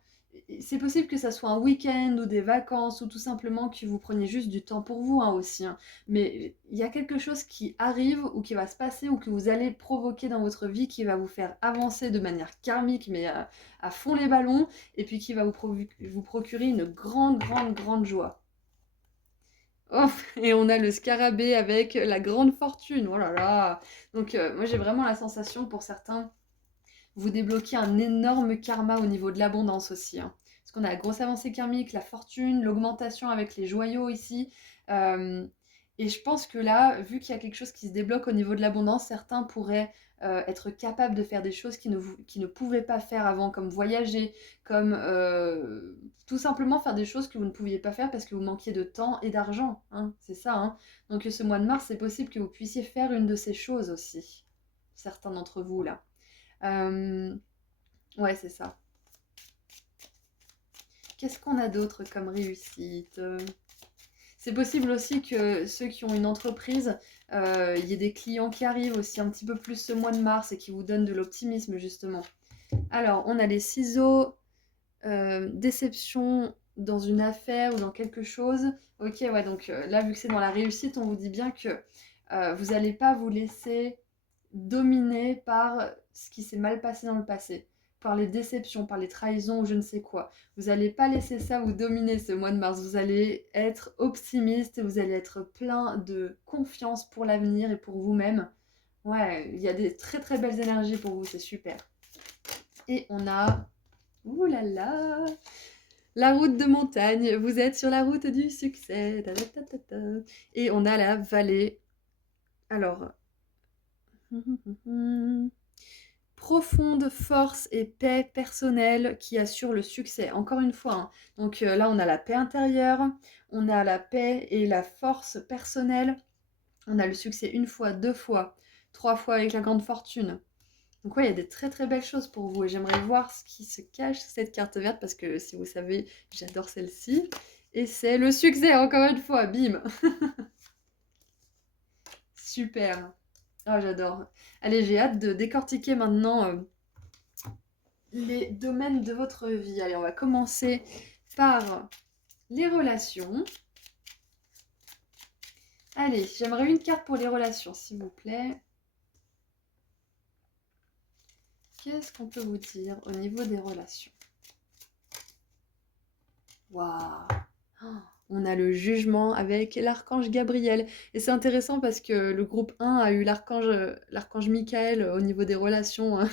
C'est possible que ça soit un week-end ou des vacances ou tout simplement que vous preniez juste du temps pour vous hein, aussi. Hein. Mais il y a quelque chose qui arrive ou qui va se passer ou que vous allez provoquer dans votre vie qui va vous faire avancer de manière karmique mais à fond les ballons et puis qui va vous procurer une grande, grande, grande joie. Oh, et on a le scarabée avec la grande fortune. Oh là là. Donc moi j'ai vraiment la sensation pour certains, vous débloquez un énorme karma au niveau de l'abondance aussi. Hein. Parce qu'on a la grosse avancée karmique, la fortune, l'augmentation avec les joyaux ici. Euh, et je pense que là, vu qu'il y a quelque chose qui se débloque au niveau de l'abondance, certains pourraient être capables de faire des choses qui ne pouvaient pas faire avant, comme voyager, comme tout simplement faire des choses que vous ne pouviez pas faire parce que vous manquiez de temps et d'argent. Hein, c'est ça. Hein. Donc ce mois de mars, c'est possible que vous puissiez faire une de ces choses aussi. Certains d'entre vous là. Ouais, c'est ça. Qu'est-ce qu'on a d'autre comme réussite? C'est possible aussi que ceux qui ont une entreprise, il y ait des clients qui arrivent aussi un petit peu plus ce mois de mars et qui vous donnent de l'optimisme justement. Alors, on a les ciseaux, déception dans une affaire ou dans quelque chose. Ok, ouais, donc là, vu que c'est dans la réussite, on vous dit bien que vous n'allez pas vous laisser dominer par ce qui s'est mal passé dans le passé, par les déceptions, par les trahisons ou je ne sais quoi. Vous n'allez pas laisser ça vous dominer ce mois de mars. Vous allez être optimiste, vous allez être plein de confiance pour l'avenir et pour vous-même. Ouais, il y a des très très belles énergies pour vous, c'est super. Et on a... Ouh là là, la route de montagne, vous êtes sur la route du succès. Ta, ta, ta, ta, ta. Et on a la vallée. Alors, profonde force et paix personnelle qui assure le succès. Encore une fois, hein. Donc là, on a la paix intérieure, on a la paix et la force personnelle. On a le succès une fois, deux fois, trois fois avec la grande fortune. Donc ouais, il y a des très très belles choses pour vous et j'aimerais voir ce qui se cache sous cette carte verte parce que si vous savez, j'adore celle-ci. Et c'est le succès, encore une fois, bim. Super. Ah, j'adore. Allez, j'ai hâte de décortiquer maintenant les domaines de votre vie. Allez, on va commencer par les relations. Allez, j'aimerais une carte pour les relations, s'il vous plaît. Qu'est-ce qu'on peut vous dire au niveau des relations? Waouh! On a le jugement avec l'archange Gabriel. Et c'est intéressant parce que le groupe 1 a eu l'archange Michael au niveau des relations, hein.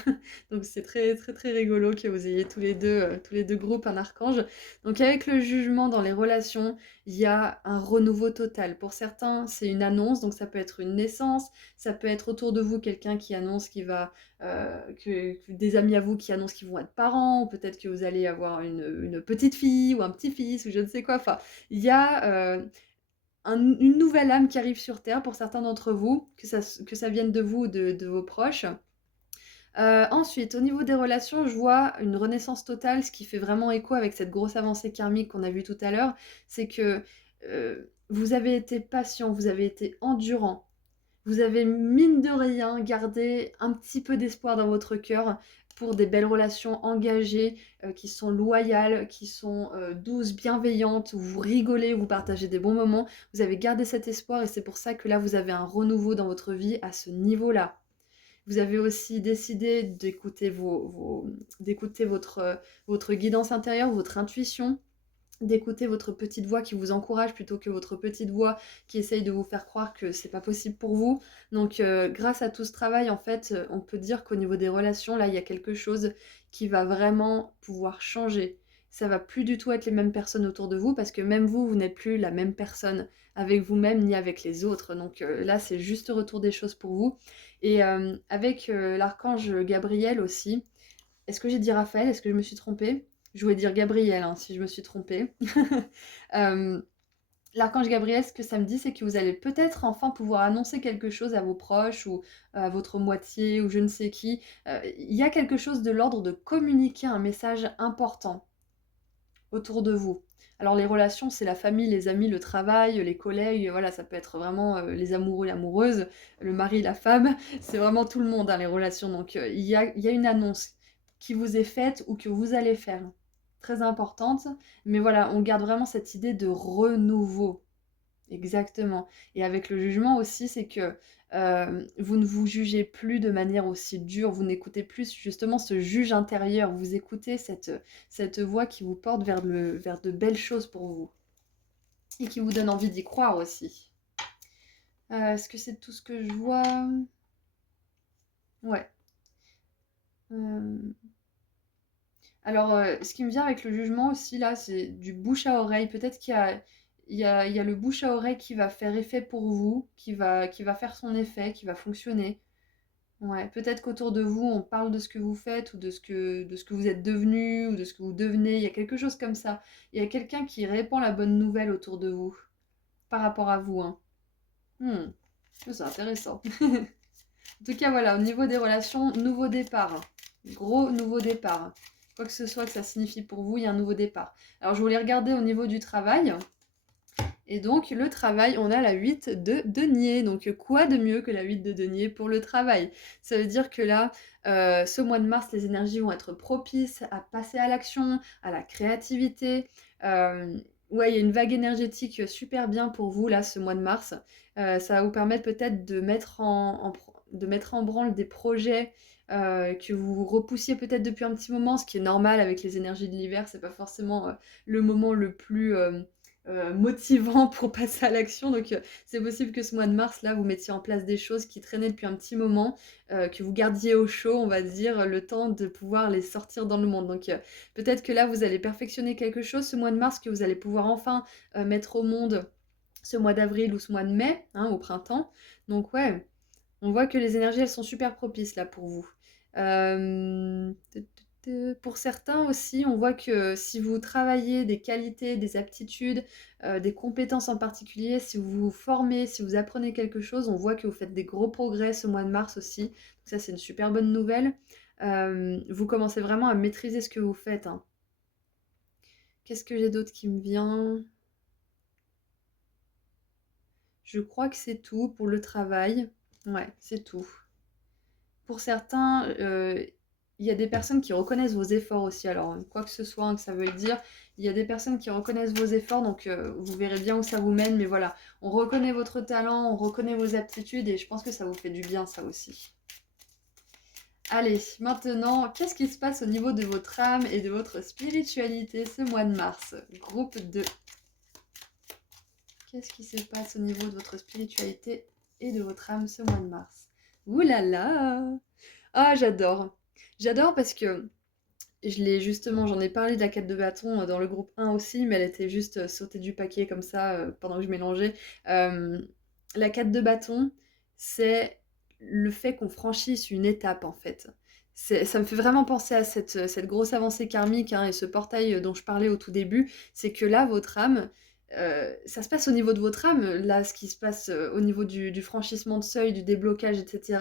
Donc c'est très très très rigolo que vous ayez tous les deux groupes un archange. Donc avec le jugement dans les relations, il y a un renouveau total. Pour certains, c'est une annonce, donc ça peut être une naissance, ça peut être autour de vous quelqu'un qui annonce qu'il va des amis à vous qui annoncent qu'ils vont être parents, ou peut-être que vous allez avoir une petite fille ou un petit-fils ou je ne sais quoi. Enfin, il y a une nouvelle âme qui arrive sur Terre pour certains d'entre vous, que ça vienne de vous ou de vos proches. Ensuite, au niveau des relations, je vois une renaissance totale, ce qui fait vraiment écho avec cette grosse avancée karmique qu'on a vue tout à l'heure, c'est que vous avez été patient, vous avez été endurant, vous avez mine de rien gardé un petit peu d'espoir dans votre cœur pour des belles relations engagées, qui sont loyales, qui sont douces, bienveillantes, où vous rigolez, vous partagez des bons moments. Vous avez gardé cet espoir et c'est pour ça que là, vous avez un renouveau dans votre vie à ce niveau-là. Vous avez aussi décidé d'écouter d'écouter votre guidance intérieure, votre intuition, d'écouter votre petite voix qui vous encourage plutôt que votre petite voix qui essaye de vous faire croire que c'est pas possible pour vous. Donc grâce à tout ce travail, en fait, on peut dire qu'au niveau des relations, là, il y a quelque chose qui va vraiment pouvoir changer. Ça va plus du tout être les mêmes personnes autour de vous parce que même vous, vous n'êtes plus la même personne avec vous-même ni avec les autres. Donc là, c'est juste retour des choses pour vous. Et avec l'archange Gabriel aussi, est-ce que j'ai dit Raphaël? Est-ce que je me suis trompée? Je voulais dire Gabriel, hein, si je me suis trompée. Euh, L'archange Gabriel, ce que ça me dit, c'est que vous allez peut-être enfin pouvoir annoncer quelque chose à vos proches ou à votre moitié ou je ne sais qui. Il y a quelque chose de l'ordre de communiquer un message important autour de vous. Alors les relations, c'est la famille, les amis, le travail, les collègues, voilà, ça peut être vraiment les amoureux, l'amoureuse, le mari, la femme, c'est vraiment tout le monde, hein, les relations. Donc il y a une annonce qui vous est faite ou que vous allez faire, très importante, mais voilà, on garde vraiment cette idée de renouveau. Exactement. Et avec le jugement aussi, c'est que vous ne vous jugez plus de manière aussi dure, vous n'écoutez plus justement ce juge intérieur, vous écoutez cette voix qui vous porte vers de belles choses pour vous et qui vous donne envie d'y croire aussi. Est-ce que c'est tout ce que je vois? Ouais. Euh, Alors, ce qui me vient avec le jugement aussi, là, c'est du bouche à oreille. Peut-être il y a le bouche à oreille qui va faire effet pour vous, qui va faire son effet, qui va fonctionner. Ouais, peut-être qu'autour de vous, on parle de ce que vous faites ou de ce que vous êtes devenu ou de ce que vous devenez. Il y a quelque chose comme ça. Il y a quelqu'un qui répand la bonne nouvelle autour de vous, par rapport à vous, hein. Hmm, c'est intéressant. En tout cas, voilà, au niveau des relations, nouveau départ. Gros nouveau départ. quoi que ce soit que ça signifie pour vous, il y a un nouveau départ. Alors je voulais regarder au niveau du travail. Et donc, le travail, on a la 8 de denier. Donc, quoi de mieux que la 8 de denier pour le travail? Ça veut dire que là, ce mois de mars, les énergies vont être propices à passer à l'action, à la créativité. Ouais, il y a une vague énergétique super bien pour vous, là, ce mois de mars. Ça va vous permettre peut-être de mettre en branle des projets que vous repoussiez peut-être depuis un petit moment, ce qui est normal avec les énergies de l'hiver. C'est pas forcément le moment le plus motivant pour passer à l'action. Donc, c'est possible que ce mois de mars, là, vous mettiez en place des choses qui traînaient depuis un petit moment, que vous gardiez au chaud, on va dire, le temps de pouvoir les sortir dans le monde. Donc, peut-être que là, vous allez perfectionner quelque chose ce mois de mars que vous allez pouvoir enfin mettre au monde ce mois d'avril ou ce mois de mai, hein, au printemps. Donc, ouais, on voit que les énergies, elles sont super propices là pour vous. Pour certains aussi, on voit que si vous travaillez des qualités, des aptitudes, des compétences en particulier, si vous vous formez, si vous apprenez quelque chose, on voit que vous faites des gros progrès ce mois de mars aussi. Donc ça, c'est une super bonne nouvelle. Vous commencez vraiment à maîtriser ce que vous faites, hein. Qu'est-ce que j'ai d'autre qui me vient? Je crois que c'est tout pour le travail. Ouais, c'est tout. Pour certains, il y a des personnes qui reconnaissent vos efforts aussi. Alors, quoi que ce soit, hein, que ça veuille dire, il y a des personnes qui reconnaissent vos efforts, donc vous verrez bien où ça vous mène. Mais voilà, on reconnaît votre talent, on reconnaît vos aptitudes, et je pense que ça vous fait du bien, ça aussi. Allez, maintenant, qu'est-ce qui se passe au niveau de votre âme et de votre spiritualité ce mois de mars? Groupe 2. Qu'est-ce qui se passe au niveau de votre spiritualité et de votre âme ce mois de mars? Ouh là là! Ah, j'adore. J'adore parce que j'en ai parlé de la 4 de bâton dans le groupe 1 aussi, mais elle était juste sautée du paquet comme ça pendant que je mélangeais. Euh, la 4 de bâton, c'est le fait qu'on franchisse une étape en fait. Ça me fait vraiment penser à cette grosse avancée karmique, hein, et ce portail dont je parlais au tout début. C'est que là, votre âme, ça se passe au niveau de votre âme, là, ce qui se passe au niveau du franchissement de seuil, du déblocage, etc.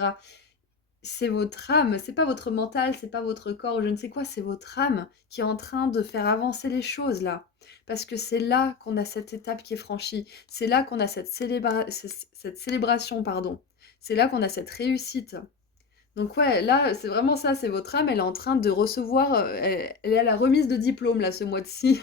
C'est votre âme, c'est pas votre mental, c'est pas votre corps ou je ne sais quoi, c'est votre âme qui est en train de faire avancer les choses là. Parce que c'est là qu'on a cette étape qui est franchie, c'est là qu'on a cette célébration, pardon. C'est là qu'on a cette réussite. Donc ouais, là, c'est vraiment ça, c'est votre âme, elle est en train de recevoir, elle est à la remise de diplôme là ce mois-ci,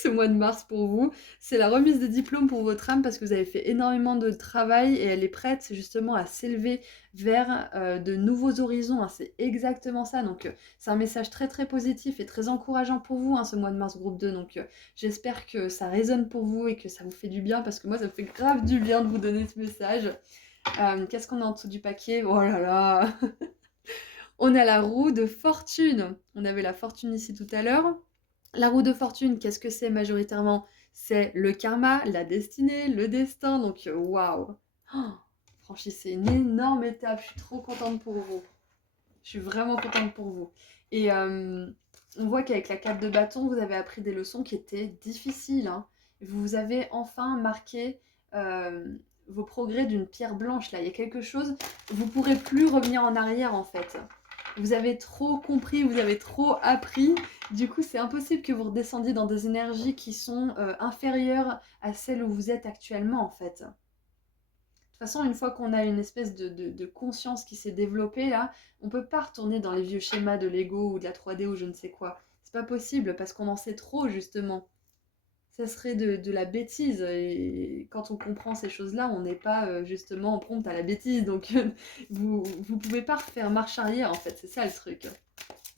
ce mois de mars pour vous. C'est la remise de diplôme pour votre âme parce que vous avez fait énormément de travail et elle est prête justement à s'élever vers de nouveaux horizons, hein, c'est exactement ça. Donc c'est un message très très positif et très encourageant pour vous, hein, ce mois de mars groupe 2. Donc j'espère que ça résonne pour vous et que ça vous fait du bien parce que moi ça me fait grave du bien de vous donner ce message. Qu'est-ce qu'on a en dessous du paquet? Oh là là! On a la roue de fortune. On avait la fortune ici tout à l'heure. La roue de fortune, qu'est-ce que c'est majoritairement? C'est le karma, la destinée, le destin. Donc, waouh! Oh, franchissez une énorme étape. Je suis trop contente pour vous. Je suis vraiment contente pour vous. Et on voit qu'avec la 4 de bâton, vous avez appris des leçons qui étaient difficiles, hein. Vous avez enfin marqué vos progrès d'une pierre blanche. Là, il y a quelque chose. Vous ne pourrez plus revenir en arrière, en fait. Vous avez trop compris, vous avez trop appris. Du coup, c'est impossible que vous redescendiez dans des énergies qui sont inférieures à celles où vous êtes actuellement, en fait. De toute façon, une fois qu'on a une espèce de conscience qui s'est développée, là, on peut pas retourner dans les vieux schémas de Lego ou de la 3D ou je ne sais quoi. C'est pas possible parce qu'on en sait trop, justement. Ça serait de la bêtise. Et quand on comprend ces choses-là, on n'est pas justement prompt à la bêtise. Donc, vous pouvez pas refaire marche arrière, en fait. C'est ça le truc.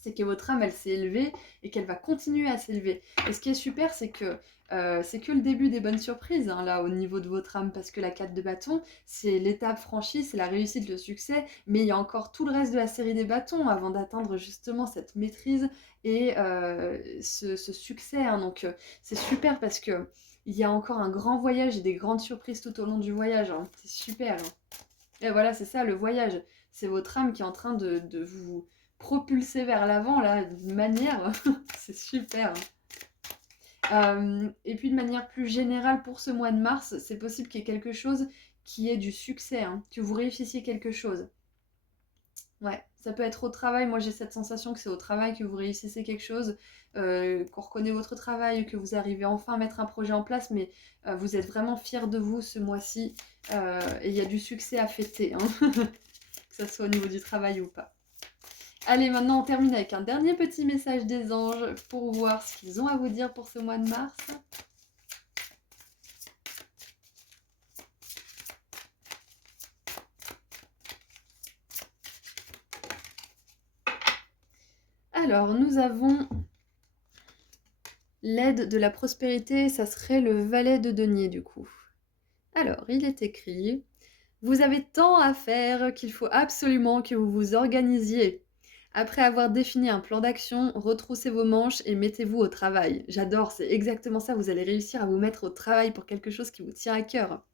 C'est que votre âme, elle s'est élevée et qu'elle va continuer à s'élever. Et ce qui est super, c'est que le début des bonnes surprises, hein, là, au niveau de votre âme, parce que la 4 de bâton, c'est l'étape franchie, c'est la réussite, le succès, mais il y a encore tout le reste de la série des bâtons avant d'atteindre justement cette maîtrise et ce succès, hein. Donc, c'est super parce que il y a encore un grand voyage et des grandes surprises tout au long du voyage, hein. C'est super, hein. Et voilà, c'est ça, le voyage. C'est votre âme qui est en train de vous propulser vers l'avant, là, d'une manière, c'est super, hein. Et puis de manière plus générale, pour ce mois de mars, c'est possible qu'il y ait quelque chose qui ait du succès, hein, que vous réussissiez quelque chose. Ouais, ça peut être au travail. Moi, j'ai cette sensation que c'est au travail que vous réussissez quelque chose, qu'on reconnaît votre travail, que vous arrivez enfin à mettre un projet en place, mais vous êtes vraiment fiers de vous ce mois-ci, et il y a du succès à fêter, hein, que ça soit au niveau du travail ou pas. Allez, maintenant on termine avec un dernier petit message des anges pour voir ce qu'ils ont à vous dire pour ce mois de mars. Alors, nous avons l'aide de la prospérité, ça serait le valet de denier du coup. Alors, il est écrit: vous avez tant à faire qu'il faut absolument que vous vous organisiez. Après avoir défini un plan d'action, retroussez vos manches et mettez-vous au travail. J'adore, c'est exactement ça, vous allez réussir à vous mettre au travail pour quelque chose qui vous tient à cœur.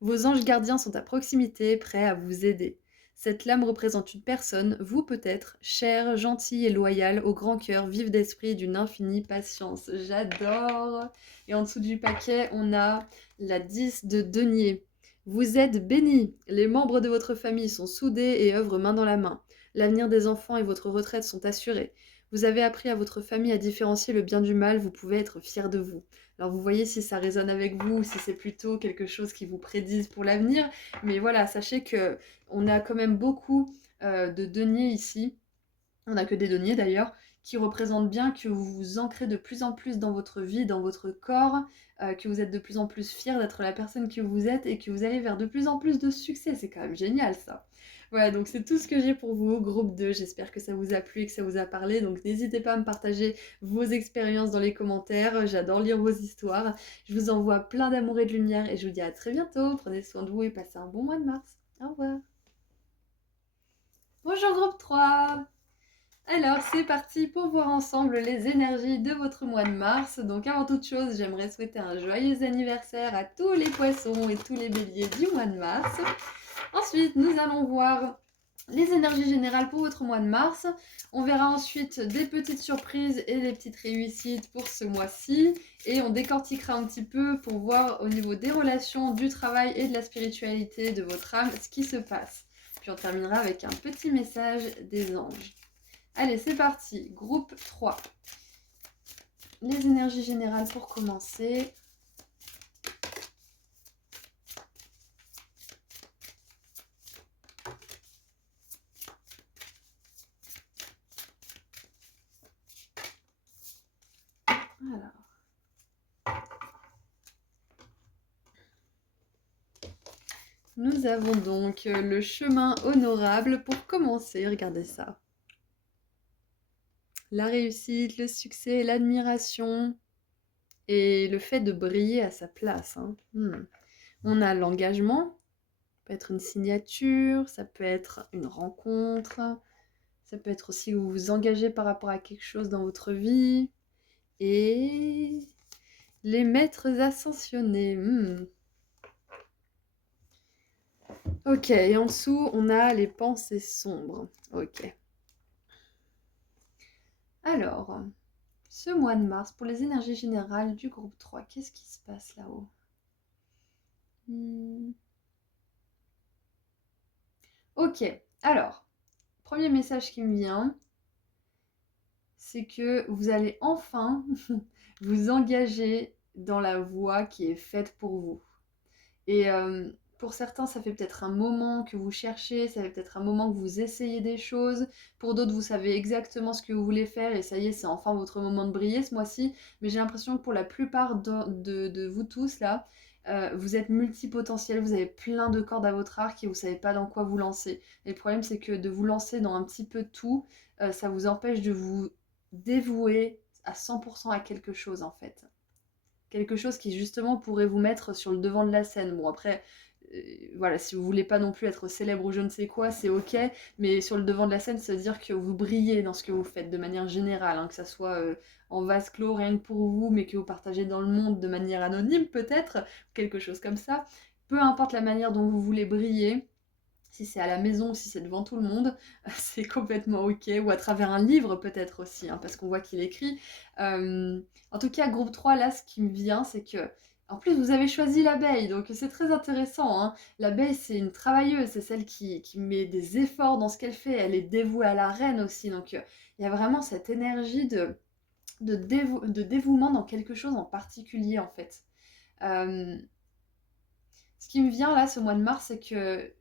Vos anges gardiens sont à proximité, prêts à vous aider. Cette lame représente une personne, vous peut-être, chère, gentille et loyale, au grand cœur, vive d'esprit et d'une infinie patience. J'adore. Et en dessous du paquet, on a la 10 de denier. Vous êtes bénis. Les membres de votre famille sont soudés et œuvrent main dans la main. L'avenir des enfants et votre retraite sont assurés. Vous avez appris à votre famille à différencier le bien du mal, vous pouvez être fiers de vous. Alors vous voyez si ça résonne avec vous, si c'est plutôt quelque chose qui vous prédise pour l'avenir. Mais voilà, sachez que on a quand même beaucoup de deniers ici. On n'a que des deniers d'ailleurs, qui représentent bien que vous vous ancrez de plus en plus dans votre vie, dans votre corps, que vous êtes de plus en plus fier d'être la personne que vous êtes et que vous allez vers de plus en plus de succès. C'est quand même génial ça. Voilà, donc c'est tout ce que j'ai pour vous, groupe 2. J'espère que ça vous a plu et que ça vous a parlé. Donc n'hésitez pas à me partager vos expériences dans les commentaires. J'adore lire vos histoires. Je vous envoie plein d'amour et de lumière et je vous dis à très bientôt. Prenez soin de vous et passez un bon mois de mars. Au revoir. Bonjour groupe 3. Alors, c'est parti pour voir ensemble les énergies de votre mois de mars. Donc, avant toute chose, j'aimerais souhaiter un joyeux anniversaire à tous les poissons et tous les béliers du mois de mars. Ensuite, nous allons voir les énergies générales pour votre mois de mars. On verra ensuite des petites surprises et des petites réussites pour ce mois-ci. Et on décortiquera un petit peu pour voir au niveau des relations, du travail et de la spiritualité de votre âme ce qui se passe. Puis on terminera avec un petit message des anges. Allez, c'est parti. Groupe 3. Les énergies générales pour commencer. Alors. Nous avons donc le chemin honorable pour commencer. Regardez ça. La réussite, le succès, l'admiration et le fait de briller à sa place. Hein. On a l'engagement, ça peut être une signature, ça peut être une rencontre, ça peut être aussi vous vous engagez par rapport à quelque chose dans votre vie. Et les maîtres ascensionnés. Ok, et en dessous, on a les pensées sombres. Ok. Alors, ce mois de mars, pour les énergies générales du groupe 3, qu'est-ce qui se passe là-haut? Ok, alors, premier message qui me vient, c'est que vous allez enfin vous engager dans la voie qui est faite pour vous. Et pour certains, ça fait peut-être un moment que vous cherchez, ça fait peut-être un moment que vous essayez des choses. Pour d'autres, vous savez exactement ce que vous voulez faire et ça y est, c'est enfin votre moment de briller ce mois-ci. Mais j'ai l'impression que pour la plupart de vous tous là, vous êtes multipotentiel, vous avez plein de cordes à votre arc et vous savez pas dans quoi vous lancer. Et le problème, c'est que de vous lancer dans un petit peu de tout, ça vous empêche de vous dévouer à 100% à quelque chose en fait. Quelque chose qui justement pourrait vous mettre sur le devant de la scène. Bon après, voilà, si vous voulez pas non plus être célèbre ou je ne sais quoi, c'est ok, mais sur le devant de la scène, ça veut dire que vous brillez dans ce que vous faites de manière générale, hein, que ça soit en vase clos, rien que pour vous, mais que vous partagez dans le monde de manière anonyme peut-être, quelque chose comme ça. Peu importe la manière dont vous voulez briller, si c'est à la maison, si c'est devant tout le monde, c'est complètement ok. Ou à travers un livre peut-être aussi, hein, parce qu'on voit qu'il écrit. En tout cas, groupe 3, là, ce qui me vient, c'est que En plus, vous avez choisi l'abeille, donc c'est très intéressant, hein. L'abeille, c'est une travailleuse, c'est celle qui met des efforts dans ce qu'elle fait. Elle est dévouée à la reine aussi, donc il y a vraiment cette énergie de dévouement dans quelque chose en particulier, en fait. Euh, Ce qui me vient là, ce mois de mars, c'est que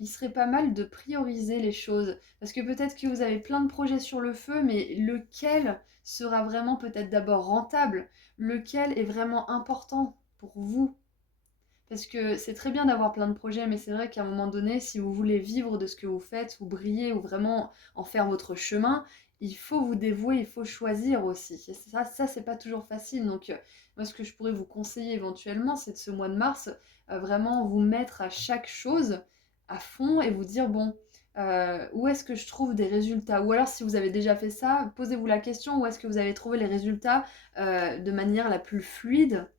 il serait pas mal de prioriser les choses. Parce que peut-être que vous avez plein de projets sur le feu, mais lequel sera vraiment peut-être d'abord rentable? Lequel est vraiment important pour vous? Parce que c'est très bien d'avoir plein de projets, mais c'est vrai qu'à un moment donné, si vous voulez vivre de ce que vous faites, ou briller, ou vraiment en faire votre chemin, il faut vous dévouer, il faut choisir aussi. Et ça c'est pas toujours facile. Donc, moi, ce que je pourrais vous conseiller éventuellement, c'est de ce mois de mars, vraiment vous mettre à chaque chose à fond et vous dire, bon, où est-ce que je trouve des résultats? Ou alors, si vous avez déjà fait ça, posez-vous la question, où est-ce que vous avez trouvé les résultats de manière la plus fluide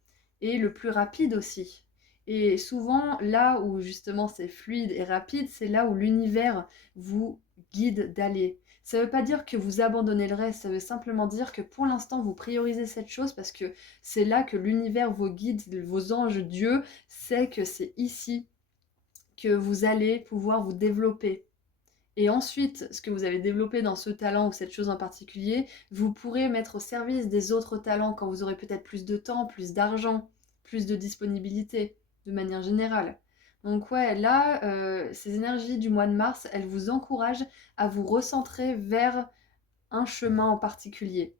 et le plus rapide aussi? Et souvent, là où justement c'est fluide et rapide, c'est là où l'univers vous guide d'aller. Ça ne veut pas dire que vous abandonnez le reste, ça veut simplement dire que pour l'instant, vous priorisez cette chose parce que c'est là que l'univers, vos guides, vos anges, Dieu, sait que c'est ici que vous allez pouvoir vous développer. Et ensuite, ce que vous avez développé dans ce talent ou cette chose en particulier, vous pourrez mettre au service des autres talents quand vous aurez peut-être plus de temps, plus d'argent, plus de disponibilité, de manière générale. Donc ouais, là, ces énergies du mois de mars, elles vous encouragent à vous recentrer vers un chemin en particulier,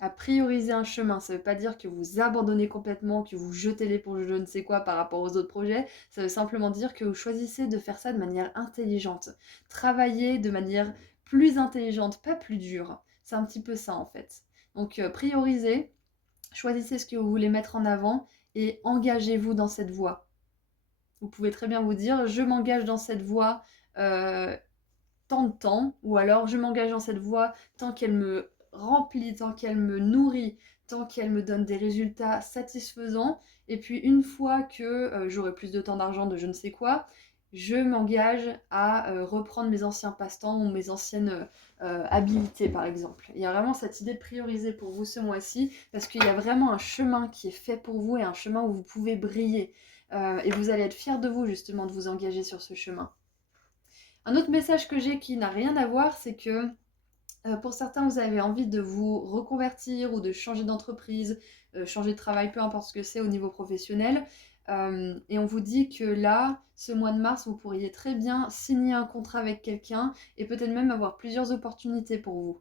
à prioriser un chemin. Ça ne veut pas dire que vous abandonnez complètement, que vous jetez l'éponge je ne sais quoi par rapport aux autres projets. Ça veut simplement dire que vous choisissez de faire ça de manière intelligente. Travailler de manière plus intelligente, pas plus dure. C'est un petit peu ça en fait. Donc priorisez, choisissez ce que vous voulez mettre en avant et engagez-vous dans cette voie. Vous pouvez très bien vous dire, je m'engage dans cette voie tant de temps, ou alors je m'engage dans cette voie tant qu'elle me remplit, tant qu'elle me nourrit, tant qu'elle me donne des résultats satisfaisants. Et puis une fois que j'aurai plus de temps, d'argent, de je ne sais quoi, je m'engage à reprendre mes anciens passe-temps ou mes anciennes habilités, par exemple. Il y a vraiment cette idée de prioriser pour vous ce mois-ci, parce qu'il y a vraiment un chemin qui est fait pour vous et un chemin où vous pouvez briller. Et vous allez être fiers de vous, justement, de vous engager sur ce chemin. Un autre message que j'ai qui n'a rien à voir, c'est que pour certains, vous avez envie de vous reconvertir ou de changer d'entreprise, changer de travail, peu importe ce que c'est au niveau professionnel. Et on vous dit que là, ce mois de mars, vous pourriez très bien signer un contrat avec quelqu'un et peut-être même avoir plusieurs opportunités pour vous.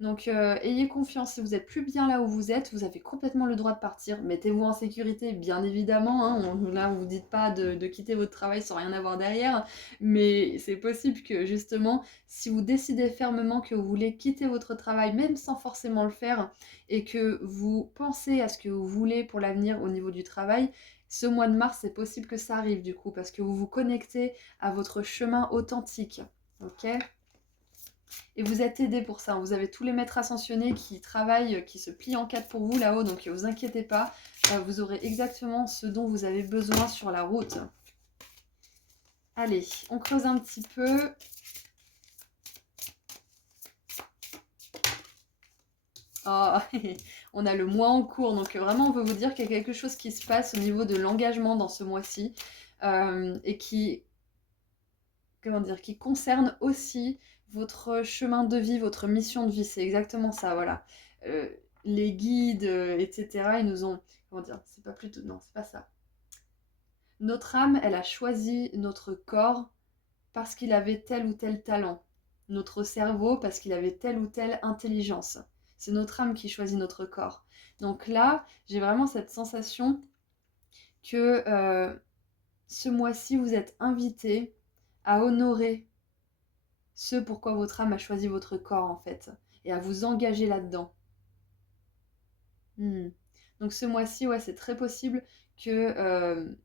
Donc ayez confiance, si vous êtes plus bien là où vous êtes, vous avez complètement le droit de partir. Mettez-vous en sécurité, bien évidemment, hein. Là, vous ne dites pas de quitter votre travail sans rien avoir derrière, mais c'est possible que justement, si vous décidez fermement que vous voulez quitter votre travail, même sans forcément le faire, et que vous pensez à ce que vous voulez pour l'avenir au niveau du travail, ce mois de mars, c'est possible que ça arrive du coup, parce que vous vous connectez à votre chemin authentique. Ok ? Et vous êtes aidé pour ça. Vous avez tous les maîtres ascensionnés qui travaillent, qui se plient en quatre pour vous là-haut, donc ne vous inquiétez pas. Vous aurez exactement ce dont vous avez besoin sur la route. Allez, on creuse un petit peu. Oh, on a le mois en cours, donc vraiment on veut vous dire qu'il y a quelque chose qui se passe au niveau de l'engagement dans ce mois-ci et qui, comment dire, qui concerne aussi votre chemin de vie, votre mission de vie. C'est exactement ça, voilà. Euh, les guides, etc., ils nous ont... Comment dire? C'est pas plutôt... Non, c'est pas ça. Notre âme, elle a choisi notre corps parce qu'il avait tel ou tel talent. Notre cerveau parce qu'il avait telle ou telle intelligence. C'est notre âme qui choisit notre corps. Donc là, j'ai vraiment cette sensation que ce mois-ci, vous êtes invité à honorer ce pourquoi votre âme a choisi votre corps en fait, et à vous engager là-dedans. Hmm. Donc ce mois-ci, ouais, c'est très possible que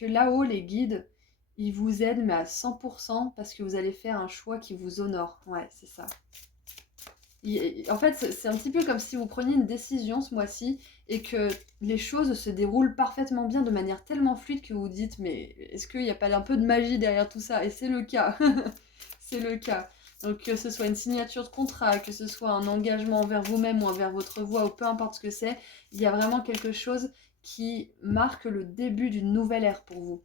là-haut, les guides, ils vous aident, mais à 100% parce que vous allez faire un choix qui vous honore. Ouais, c'est ça. En fait, c'est un petit peu comme si vous preniez une décision ce mois-ci et que les choses se déroulent parfaitement bien de manière tellement fluide que vous dites, mais est-ce qu'il n'y a pas un peu de magie derrière tout ça? Et c'est le cas. C'est le cas. Donc que ce soit une signature de contrat, que ce soit un engagement envers vous-même ou envers votre voix, ou peu importe ce que c'est, il y a vraiment quelque chose qui marque le début d'une nouvelle ère pour vous.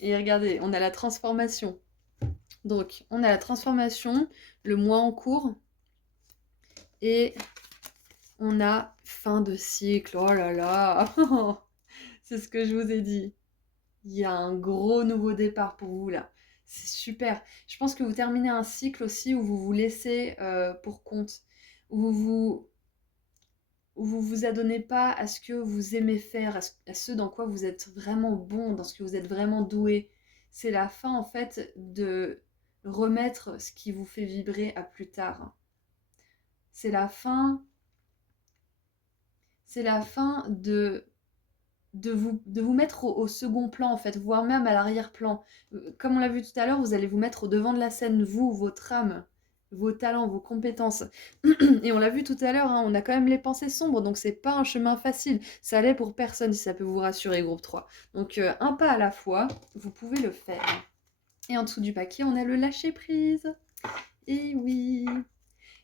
Et regardez, on a la transformation. Donc, on a la transformation, le mois en cours, et on a fin de cycle. Oh là là, c'est ce que je vous ai dit. Il y a un gros nouveau départ pour vous là. C'est super. Je pense que vous terminez un cycle aussi où vous vous laissez pour compte, où vous adonnez pas à ce que vous aimez faire, à ce dans quoi vous êtes vraiment bon, dans ce que vous êtes vraiment doué. C'est la fin en fait de remettre ce qui vous fait vibrer à plus tard. C'est la fin, c'est la fin de vous mettre au second plan en fait, voire même à l'arrière-plan. Comme on l'a vu tout à l'heure, vous allez vous mettre au devant de la scène, vous, votre âme, vos talents, vos compétences. Et on l'a vu tout à l'heure, hein, on a quand même les pensées sombres, donc c'est pas un chemin facile. Ça l'est pour personne, si ça peut vous rassurer, groupe 3. Donc un pas à la fois, vous pouvez le faire. Et en dessous du paquet, on a le lâcher-prise. Et oui,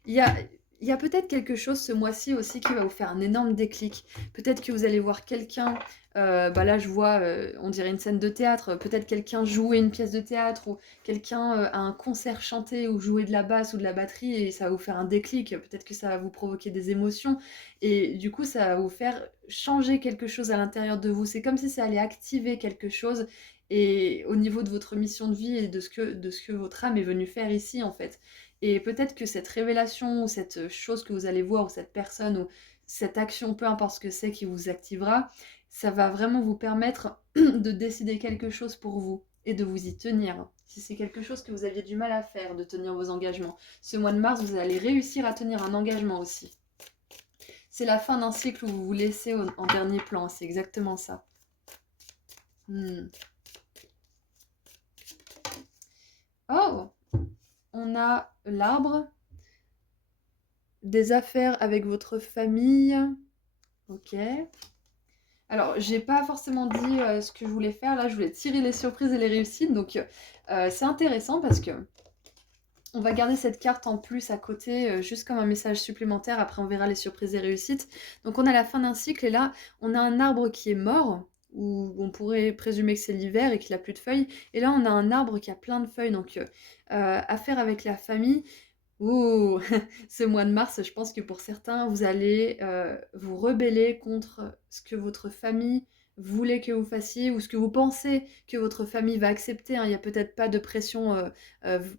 il y a, il y a peut-être quelque chose ce mois-ci aussi qui va vous faire un énorme déclic. Peut-être que vous allez voir quelqu'un, là je vois, on dirait une scène de théâtre, peut-être quelqu'un jouer une pièce de théâtre ou quelqu'un à un concert chanter ou jouer de la basse ou de la batterie et ça va vous faire un déclic. Peut-être que ça va vous provoquer des émotions et du coup ça va vous faire changer quelque chose à l'intérieur de vous. C'est comme si ça allait activer quelque chose et au niveau de votre mission de vie et de ce que votre âme est venue faire ici en fait. Et peut-être que cette révélation ou cette chose que vous allez voir ou cette personne ou cette action, peu importe ce que c'est qui vous activera, ça va vraiment vous permettre de décider quelque chose pour vous et de vous y tenir. Si c'est quelque chose que vous aviez du mal à faire, de tenir vos engagements, ce mois de mars, vous allez réussir à tenir un engagement aussi. C'est la fin d'un cycle où vous vous laissez en dernier plan, c'est exactement ça. Oh, on a l'arbre, des affaires avec votre famille. Ok. Alors, j'ai pas forcément dit ce que je voulais faire. Là, je voulais tirer les surprises et les réussites. Donc, c'est intéressant parce que on va garder cette carte en plus à côté, juste comme un message supplémentaire. Après, on verra les surprises et réussites. Donc, on a la fin d'un cycle et là, on a un arbre qui est mort, où on pourrait présumer que c'est l'hiver et qu'il a plus de feuilles. Et là, on a un arbre qui a plein de feuilles. Donc, affaire avec la famille. Ouh, ce mois de mars, je pense que pour certains, vous allez vous rebeller contre ce que votre famille voulait que vous fassiez ou ce que vous pensez que votre famille va accepter, hein. Il n'y a peut-être pas de pression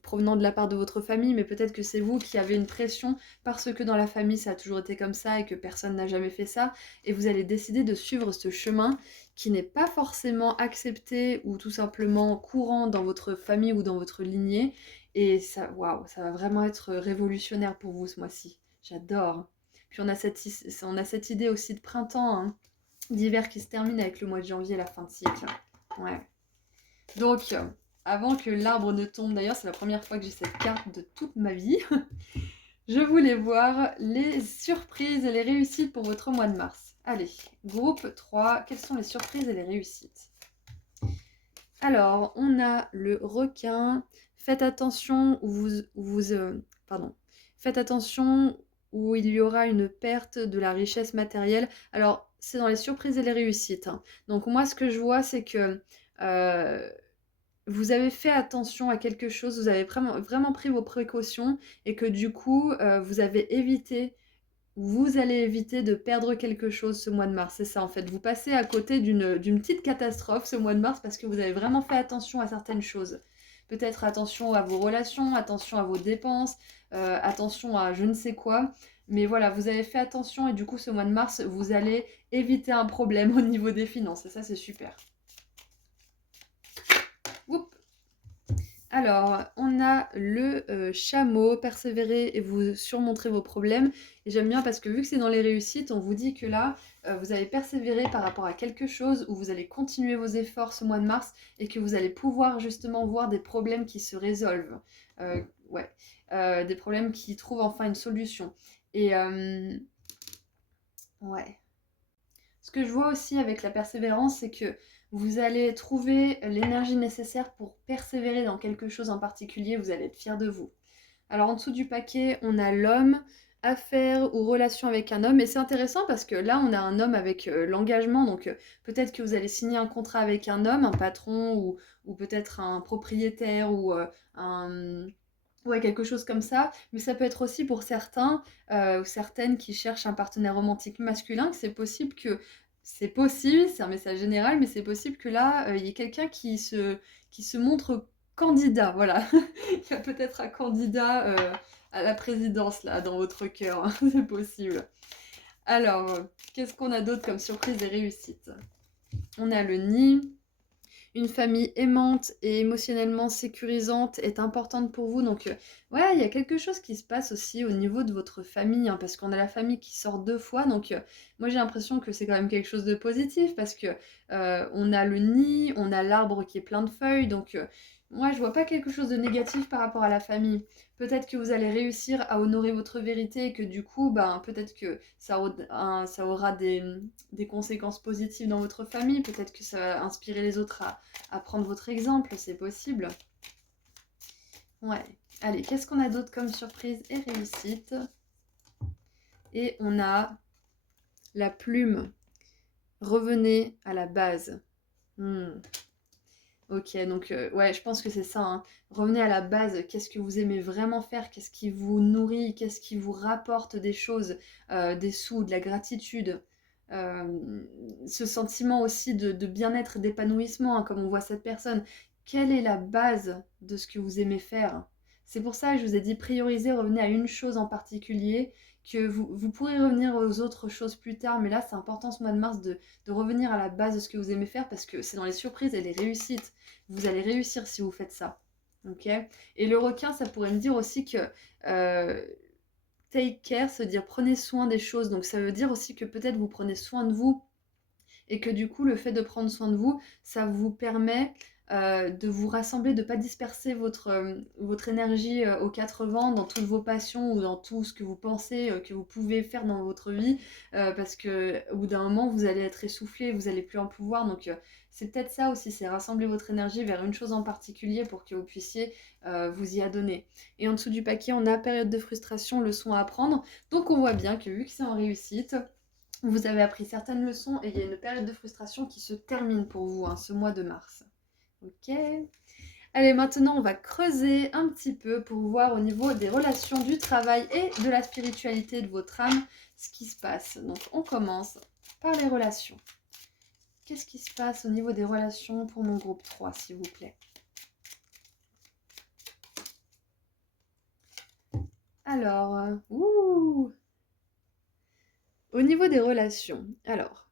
provenant de la part de votre famille, mais peut-être que c'est vous qui avez une pression parce que dans la famille, ça a toujours été comme ça et que personne n'a jamais fait ça. Et vous allez décider de suivre ce chemin qui n'est pas forcément accepté ou tout simplement courant dans votre famille ou dans votre lignée. Et ça, waouh, ça va vraiment être révolutionnaire pour vous ce mois-ci. J'adore. Puis on a cette idée aussi de printemps, hein, d'hiver qui se termine avec le mois de janvier, la fin de cycle. Ouais. Donc, avant que l'arbre ne tombe, d'ailleurs, c'est la première fois que j'ai cette carte de toute ma vie, je voulais voir les surprises et les réussites pour votre mois de mars. Allez, groupe 3, quelles sont les surprises et les réussites? Alors, on a le requin. Faites attention Faites attention où il y aura une perte de la richesse matérielle. Alors, c'est dans les surprises et les réussites, hein. Donc moi, ce que je vois, c'est que vous avez fait attention à quelque chose, vous avez vraiment, vraiment pris vos précautions et que du coup, vous allez éviter de perdre quelque chose ce mois de mars. C'est ça en fait. Vous passez à côté d'une petite catastrophe ce mois de mars parce que vous avez vraiment fait attention à certaines choses. Peut-être attention à vos relations, attention à vos dépenses, attention à je ne sais quoi. Mais voilà, vous avez fait attention et du coup ce mois de mars, vous allez éviter un problème au niveau des finances. Et ça, c'est super. Oups. Alors, on a le chameau, persévérer et vous surmonter vos problèmes. Et j'aime bien parce que vu que c'est dans les réussites, on vous dit que là, vous allez persévérer par rapport à quelque chose où vous allez continuer vos efforts ce mois de mars et que vous allez pouvoir justement voir des problèmes qui se résolvent. Ouais, des problèmes qui trouvent enfin une solution. Et ouais. Ce que je vois aussi avec la persévérance, c'est que Vous allez trouver l'énergie nécessaire pour persévérer dans quelque chose en particulier, vous allez être fier de vous. Alors en dessous du paquet, on a l'homme, affaires ou relation avec un homme. Et c'est intéressant parce que là, on a un homme avec l'engagement. Donc peut-être que vous allez signer un contrat avec un homme, un patron ou peut-être un propriétaire ou un... Ouais, quelque chose comme ça. Mais ça peut être aussi pour certains ou certaines qui cherchent un partenaire romantique masculin, que c'est possible que... C'est possible, c'est un message général, mais c'est possible que là, il y ait quelqu'un qui se montre candidat, voilà. Il y a peut-être un candidat à la présidence là dans votre cœur, hein. C'est possible. Alors, qu'est-ce qu'on a d'autre comme surprise et réussite? On a le nid. Une famille aimante et émotionnellement sécurisante est importante pour vous. Donc, ouais, il y a quelque chose qui se passe aussi au niveau de votre famille, hein, parce qu'on a la famille qui sort deux fois. Donc, moi, j'ai l'impression que c'est quand même quelque chose de positif, parce que on a le nid, on a l'arbre qui est plein de feuilles. Donc, moi, je vois pas quelque chose de négatif par rapport à la famille. Peut-être que vous allez réussir à honorer votre vérité et que du coup, ben, peut-être que ça aura des conséquences positives dans votre famille. Peut-être que ça va inspirer les autres à prendre votre exemple, c'est possible. Ouais. Allez, qu'est-ce qu'on a d'autre comme surprise et réussite? Et on a la plume. Revenez à la base. Ok, donc ouais, je pense que c'est ça, hein. Revenez à la base. Qu'est-ce que vous aimez vraiment faire? Qu'est-ce qui vous nourrit? Qu'est-ce qui vous rapporte des choses, des sous, de la gratitude? Ce sentiment aussi de bien-être, d'épanouissement, hein, comme on voit cette personne. Quelle est la base de ce que vous aimez faire? C'est pour ça que je vous ai dit prioriser, revenez à une chose en particulier, que vous pourrez revenir aux autres choses plus tard, mais là c'est important ce mois de mars de revenir à la base de ce que vous aimez faire parce que c'est dans les surprises et les réussites. Vous allez réussir si vous faites ça. Ok. Et le requin, ça pourrait me dire aussi que take care, se dire prenez soin des choses. Donc ça veut dire aussi que peut-être vous prenez soin de vous et que du coup le fait de prendre soin de vous, ça vous permet de vous rassembler, de ne pas disperser votre énergie aux quatre vents dans toutes vos passions ou dans tout ce que vous pensez que vous pouvez faire dans votre vie, parce que au bout d'un moment vous allez être essoufflé, vous n'allez plus en pouvoir. Donc c'est peut-être ça aussi, c'est rassembler votre énergie vers une chose en particulier pour que vous puissiez vous y adonner. Et en dessous du paquet, on a période de frustration, leçon à apprendre. Donc on voit bien que vu que c'est en réussite, vous avez appris certaines leçons et il y a une période de frustration qui se termine pour vous, hein, ce mois de mars. Ok. Allez, maintenant on va creuser un petit peu pour voir au niveau des relations, du travail et de la spiritualité de votre âme ce qui se passe. Donc on commence par les relations. Qu'est-ce qui se passe au niveau des relations pour mon groupe 3, s'il vous plaît? Alors, au niveau des relations, alors,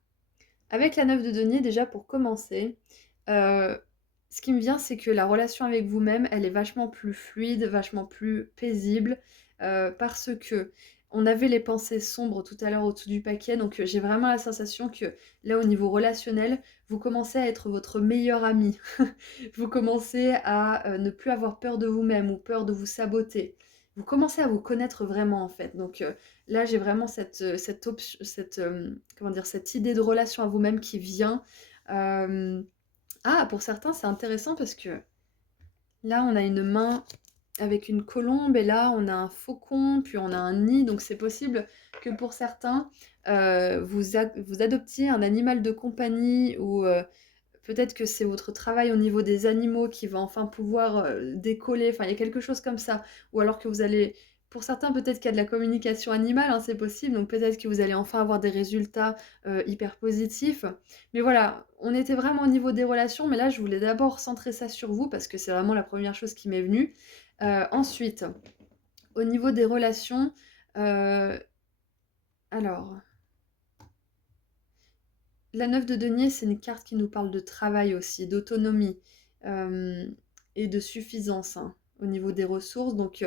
avec la 9 de denier, déjà pour commencer, ce qui me vient, c'est que la relation avec vous-même, elle est vachement plus fluide, vachement plus paisible, parce que on avait les pensées sombres tout à l'heure au-dessous du paquet, donc j'ai vraiment la sensation que là, au niveau relationnel, vous commencez à être votre meilleur ami. Vous commencez à ne plus avoir peur de vous-même ou peur de vous saboter. Vous commencez à vous connaître vraiment en fait. Donc là, j'ai vraiment comment dire, cette idée de relation à vous-même qui vient. Euh, Ah, pour certains, c'est intéressant parce que là, on a une main avec une colombe et là, on a un faucon, puis on a un nid. Donc, c'est possible que pour certains, vous adoptiez un animal de compagnie ou peut-être que c'est votre travail au niveau des animaux qui va enfin pouvoir décoller. Enfin, il y a quelque chose comme ça. Ou alors que vous allez... Pour certains, peut-être qu'il y a de la communication animale, hein, c'est possible. Donc peut-être que vous allez enfin avoir des résultats hyper positifs. Mais voilà, on était vraiment au niveau des relations. Mais là, je voulais d'abord centrer ça sur vous parce que c'est vraiment la première chose qui m'est venue. Ensuite, au niveau des relations, euh, alors... La 9 de denier, c'est une carte qui nous parle de travail aussi, d'autonomie euh, et de suffisance, hein, au niveau des ressources. Donc,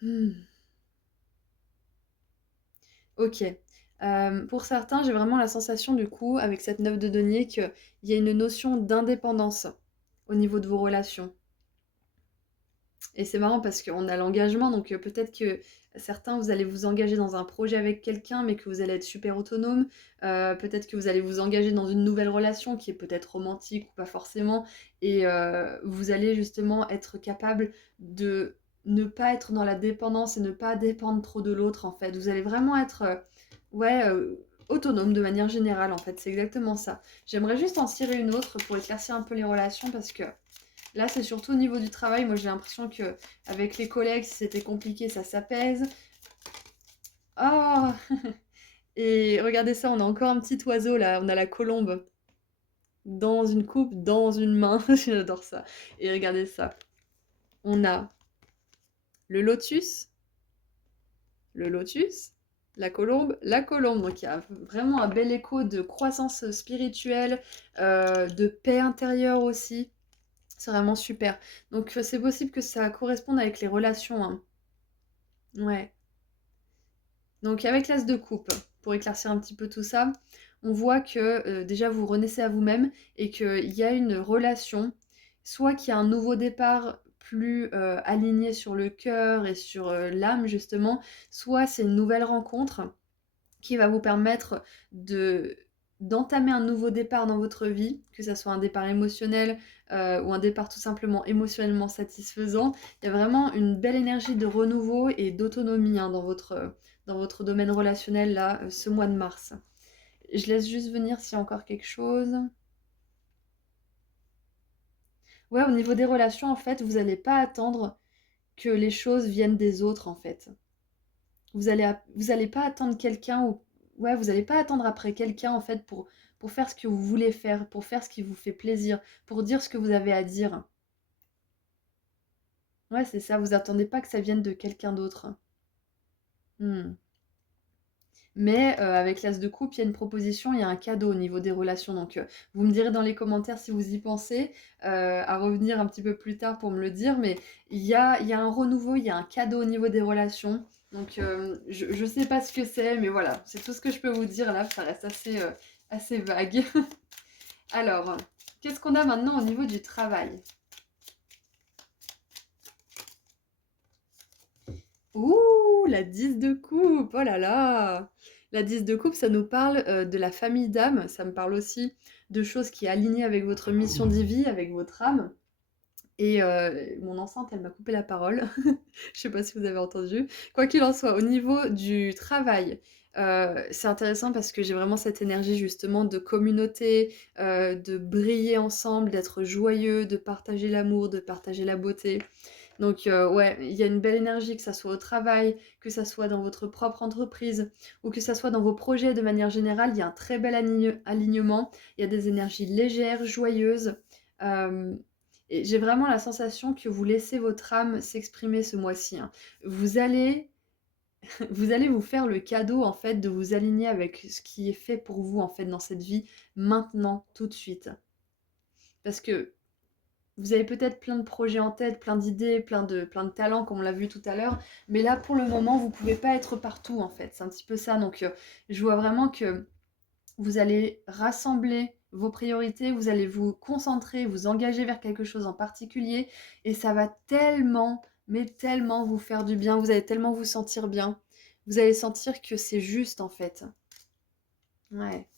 hmm, ok. Pour certains, j'ai vraiment la sensation du coup, avec cette 9 de denier, qu'il y a une notion d'indépendance au niveau de vos relations. Et c'est marrant parce qu'on a l'engagement, donc peut-être que certains, vous allez vous engager dans un projet avec quelqu'un, mais que vous allez être super autonome. Peut-être que vous allez vous engager dans une nouvelle relation qui est peut-être romantique ou pas forcément. Et vous allez justement être capable de ne pas être dans la dépendance et ne pas dépendre trop de l'autre, en fait. Vous allez vraiment être, ouais, autonome de manière générale, en fait. C'est exactement ça. J'aimerais juste en tirer une autre pour éclaircir un peu les relations parce que là, c'est surtout au niveau du travail. Moi, j'ai l'impression que avec les collègues, si c'était compliqué, ça s'apaise. Oh! Et regardez ça, on a encore un petit oiseau là. On a la colombe dans une coupe, dans une main. J'adore ça. Et regardez ça. On a le lotus, le lotus, la colombe, la colombe. Donc il y a vraiment un bel écho de croissance spirituelle, de paix intérieure aussi. C'est vraiment super. Donc c'est possible que ça corresponde avec les relations, hein. Ouais. Donc avec l'as de coupe, pour éclaircir un petit peu tout ça, on voit que déjà vous renaissez à vous-même et qu'il y a une relation, soit qu'il y a un nouveau départ plus aligné sur le cœur et sur l'âme justement, soit c'est une nouvelle rencontre qui va vous permettre de d'entamer un nouveau départ dans votre vie, que ça soit un départ émotionnel ou un départ tout simplement émotionnellement satisfaisant. Il y a vraiment une belle énergie de renouveau et d'autonomie hein, dans votre domaine relationnel là, ce mois de mars. Je laisse juste venir s'il y a encore quelque chose. Ouais, au niveau des relations, en fait, vous n'allez pas attendre que les choses viennent des autres, en fait. Vous allez pas attendre quelqu'un ou ouais, vous allez pas attendre après quelqu'un en fait pour faire ce que vous voulez faire, pour faire ce qui vous fait plaisir, pour dire ce que vous avez à dire. Ouais, c'est ça, vous attendez pas que ça vienne de quelqu'un d'autre. Hmm. Mais avec l'as de coupe, il y a une proposition, il y a un cadeau au niveau des relations. Donc, vous me direz dans les commentaires si vous y pensez, à revenir un petit peu plus tard pour me le dire. Mais il y a un renouveau, il y a un cadeau au niveau des relations. Donc, je ne sais pas ce que c'est, mais voilà, c'est tout ce que je peux vous dire là. Ça reste assez, assez vague. Alors, qu'est-ce qu'on a maintenant au niveau du travail? Ouh, la 10 de coupe, oh là là! La 10 de coupe, ça nous parle de la famille d'âme, ça me parle aussi de choses qui est alignées avec votre mission de vie, avec votre âme. Et mon enceinte, elle m'a coupé la parole. Je sais pas si vous avez entendu. Quoi qu'il en soit, au niveau du travail, c'est intéressant parce que j'ai vraiment cette énergie justement de communauté, de briller ensemble, d'être joyeux, de partager l'amour, de partager la beauté. Donc ouais, il y a une belle énergie, que ça soit au travail, que ça soit dans votre propre entreprise ou que ça soit dans vos projets de manière générale, il y a un très bel alignement. Il y a des énergies légères, joyeuses. Euh, et j'ai vraiment la sensation que vous laissez votre âme s'exprimer ce mois-ci, hein. Vous allez, vous allez vous faire le cadeau en fait de vous aligner avec ce qui est fait pour vous en fait dans cette vie maintenant, tout de suite. Parce que vous avez peut-être plein de projets en tête, plein d'idées, plein de talents, comme on l'a vu tout à l'heure. Mais là, pour le moment, vous ne pouvez pas être partout, en fait. C'est un petit peu ça. Donc, je vois vraiment que vous allez rassembler vos priorités, vous allez vous concentrer, vous engager vers quelque chose en particulier. Et ça va tellement, mais tellement vous faire du bien. Vous allez tellement vous sentir bien. Vous allez sentir que c'est juste, en fait. Ouais.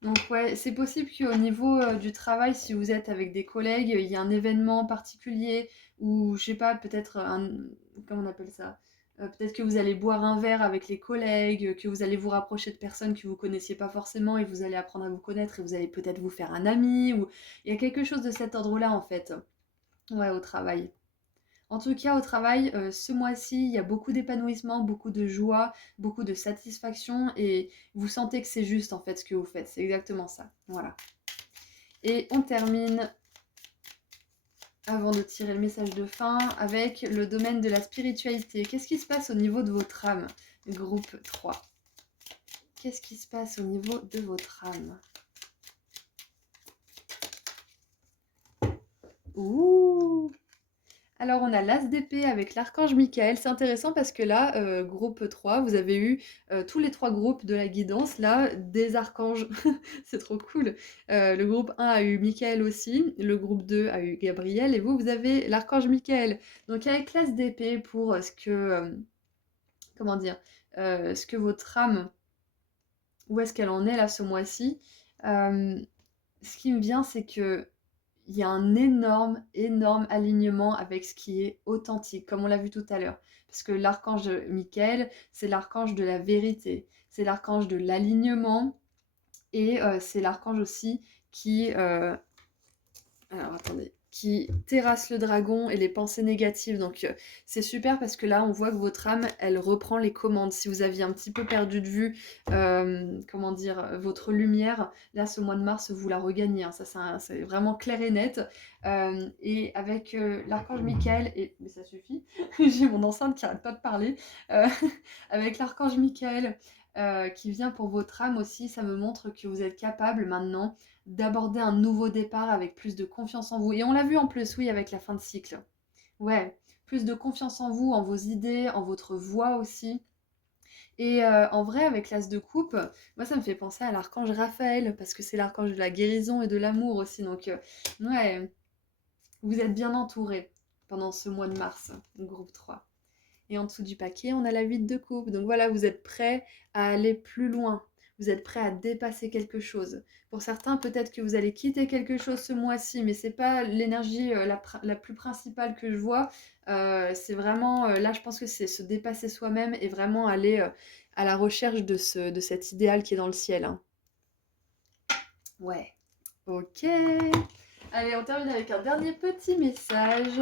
Donc ouais, c'est possible qu'au niveau du travail, si vous êtes avec des collègues, il y a un événement particulier ou je sais pas, peut-être un... Comment on appelle ça? Peut-être que vous allez boire un verre avec les collègues, que vous allez vous rapprocher de personnes que vous connaissiez pas forcément et vous allez apprendre à vous connaître et vous allez peut-être vous faire un ami ou il y a quelque chose de cet ordre-là en fait. Ouais, au travail. En tout cas, au travail, ce mois-ci, il y a beaucoup d'épanouissement, beaucoup de joie, beaucoup de satisfaction et vous sentez que c'est juste en fait ce que vous faites. C'est exactement ça. Voilà. Et on termine, avant de tirer le message de fin, avec le domaine de la spiritualité. Qu'est-ce qui se passe au niveau de votre âme? Groupe 3. Qu'est-ce qui se passe au niveau de votre âme? Ouh! Alors on a l'As d'épée avec l'archange Michael. C'est intéressant parce que là, groupe 3, vous avez eu, tous les 3 groupes de la guidance là, des archanges. C'est trop cool. Le groupe 1 a eu Michael aussi, le groupe 2 a eu Gabriel et vous, vous avez l'archange Michael. Donc avec l'As d'épée pour, ce que, comment dire? Ce que votre âme, où est-ce qu'elle en est là ce mois-ci? Hem, Ce qui me vient, c'est que il y a un énorme, énorme alignement avec ce qui est authentique, comme on l'a vu tout à l'heure. Parce que l'archange Michael, c'est l'archange de la vérité, c'est l'archange de l'alignement, et c'est l'archange aussi qui, alors attendez, qui terrasse le dragon et les pensées négatives. Donc c'est super parce que là on voit que votre âme, elle reprend les commandes. Si vous aviez un petit peu perdu de vue, comment dire, votre lumière, là ce mois de mars vous la regagnez, hein. Ça c'est vraiment clair et net. Et avec l'archange Michael, et mais ça suffit, j'ai mon enceinte qui arrête pas de parler. Euh, avec l'archange Michael qui vient pour votre âme aussi, ça me montre que vous êtes capable maintenant d'aborder un nouveau départ avec plus de confiance en vous. Et on l'a vu en plus, oui, avec la fin de cycle. Ouais, plus de confiance en vous, en vos idées, en votre voix aussi. Et en vrai, avec l'As de coupe, moi ça me fait penser à l'archange Raphaël, parce que c'est l'archange de la guérison et de l'amour aussi. Donc ouais, vous êtes bien entouré pendant ce mois de mars, groupe 3. Et en dessous du paquet, on a la 8 de coupe. Donc voilà, vous êtes prêts à aller plus loin. Vous êtes prêts à dépasser quelque chose. Pour certains, peut-être que vous allez quitter quelque chose ce mois-ci, mais c'est pas l'énergie la plus principale que je vois. C'est vraiment, là, je pense que c'est se dépasser soi-même et vraiment aller à la recherche de cet idéal qui est dans le ciel, hein. Ouais. Ok. Allez, on termine avec un dernier petit message.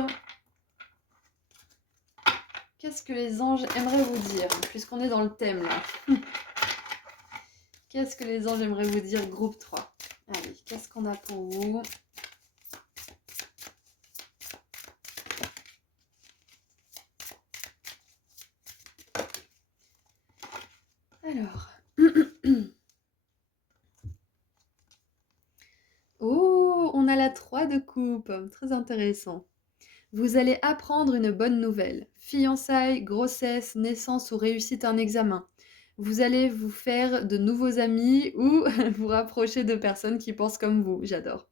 Qu'est-ce que les anges aimeraient vous dire, puisqu'on est dans le thème là? Qu'est-ce que les anges aimeraient vous dire, groupe 3? Allez, qu'est-ce qu'on a pour vous? Alors. Oh, on a la 3 de coupe. Très intéressant. Vous allez apprendre une bonne nouvelle. Fiançailles, grossesse, naissance ou réussite à un examen. Vous allez vous faire de nouveaux amis ou vous rapprocher de personnes qui pensent comme vous. J'adore.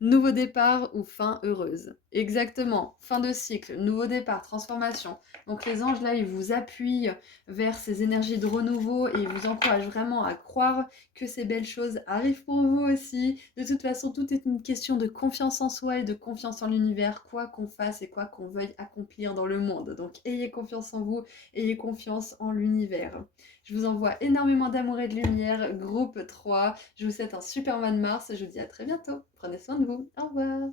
Nouveau départ ou fin heureuse. Exactement, fin de cycle, nouveau départ, transformation. Donc les anges là, ils vous appuient vers ces énergies de renouveau et ils vous encouragent vraiment à croire que ces belles choses arrivent pour vous aussi. De toute façon, tout est une question de confiance en soi et de confiance en l'univers, quoi qu'on fasse et quoi qu'on veuille accomplir dans le monde. Donc ayez confiance en vous, ayez confiance en l'univers. Je vous envoie énormément d'amour et de lumière, groupe 3. Je vous souhaite un super mois de mars. Je vous dis à très bientôt. Prenez soin de vous. Au revoir.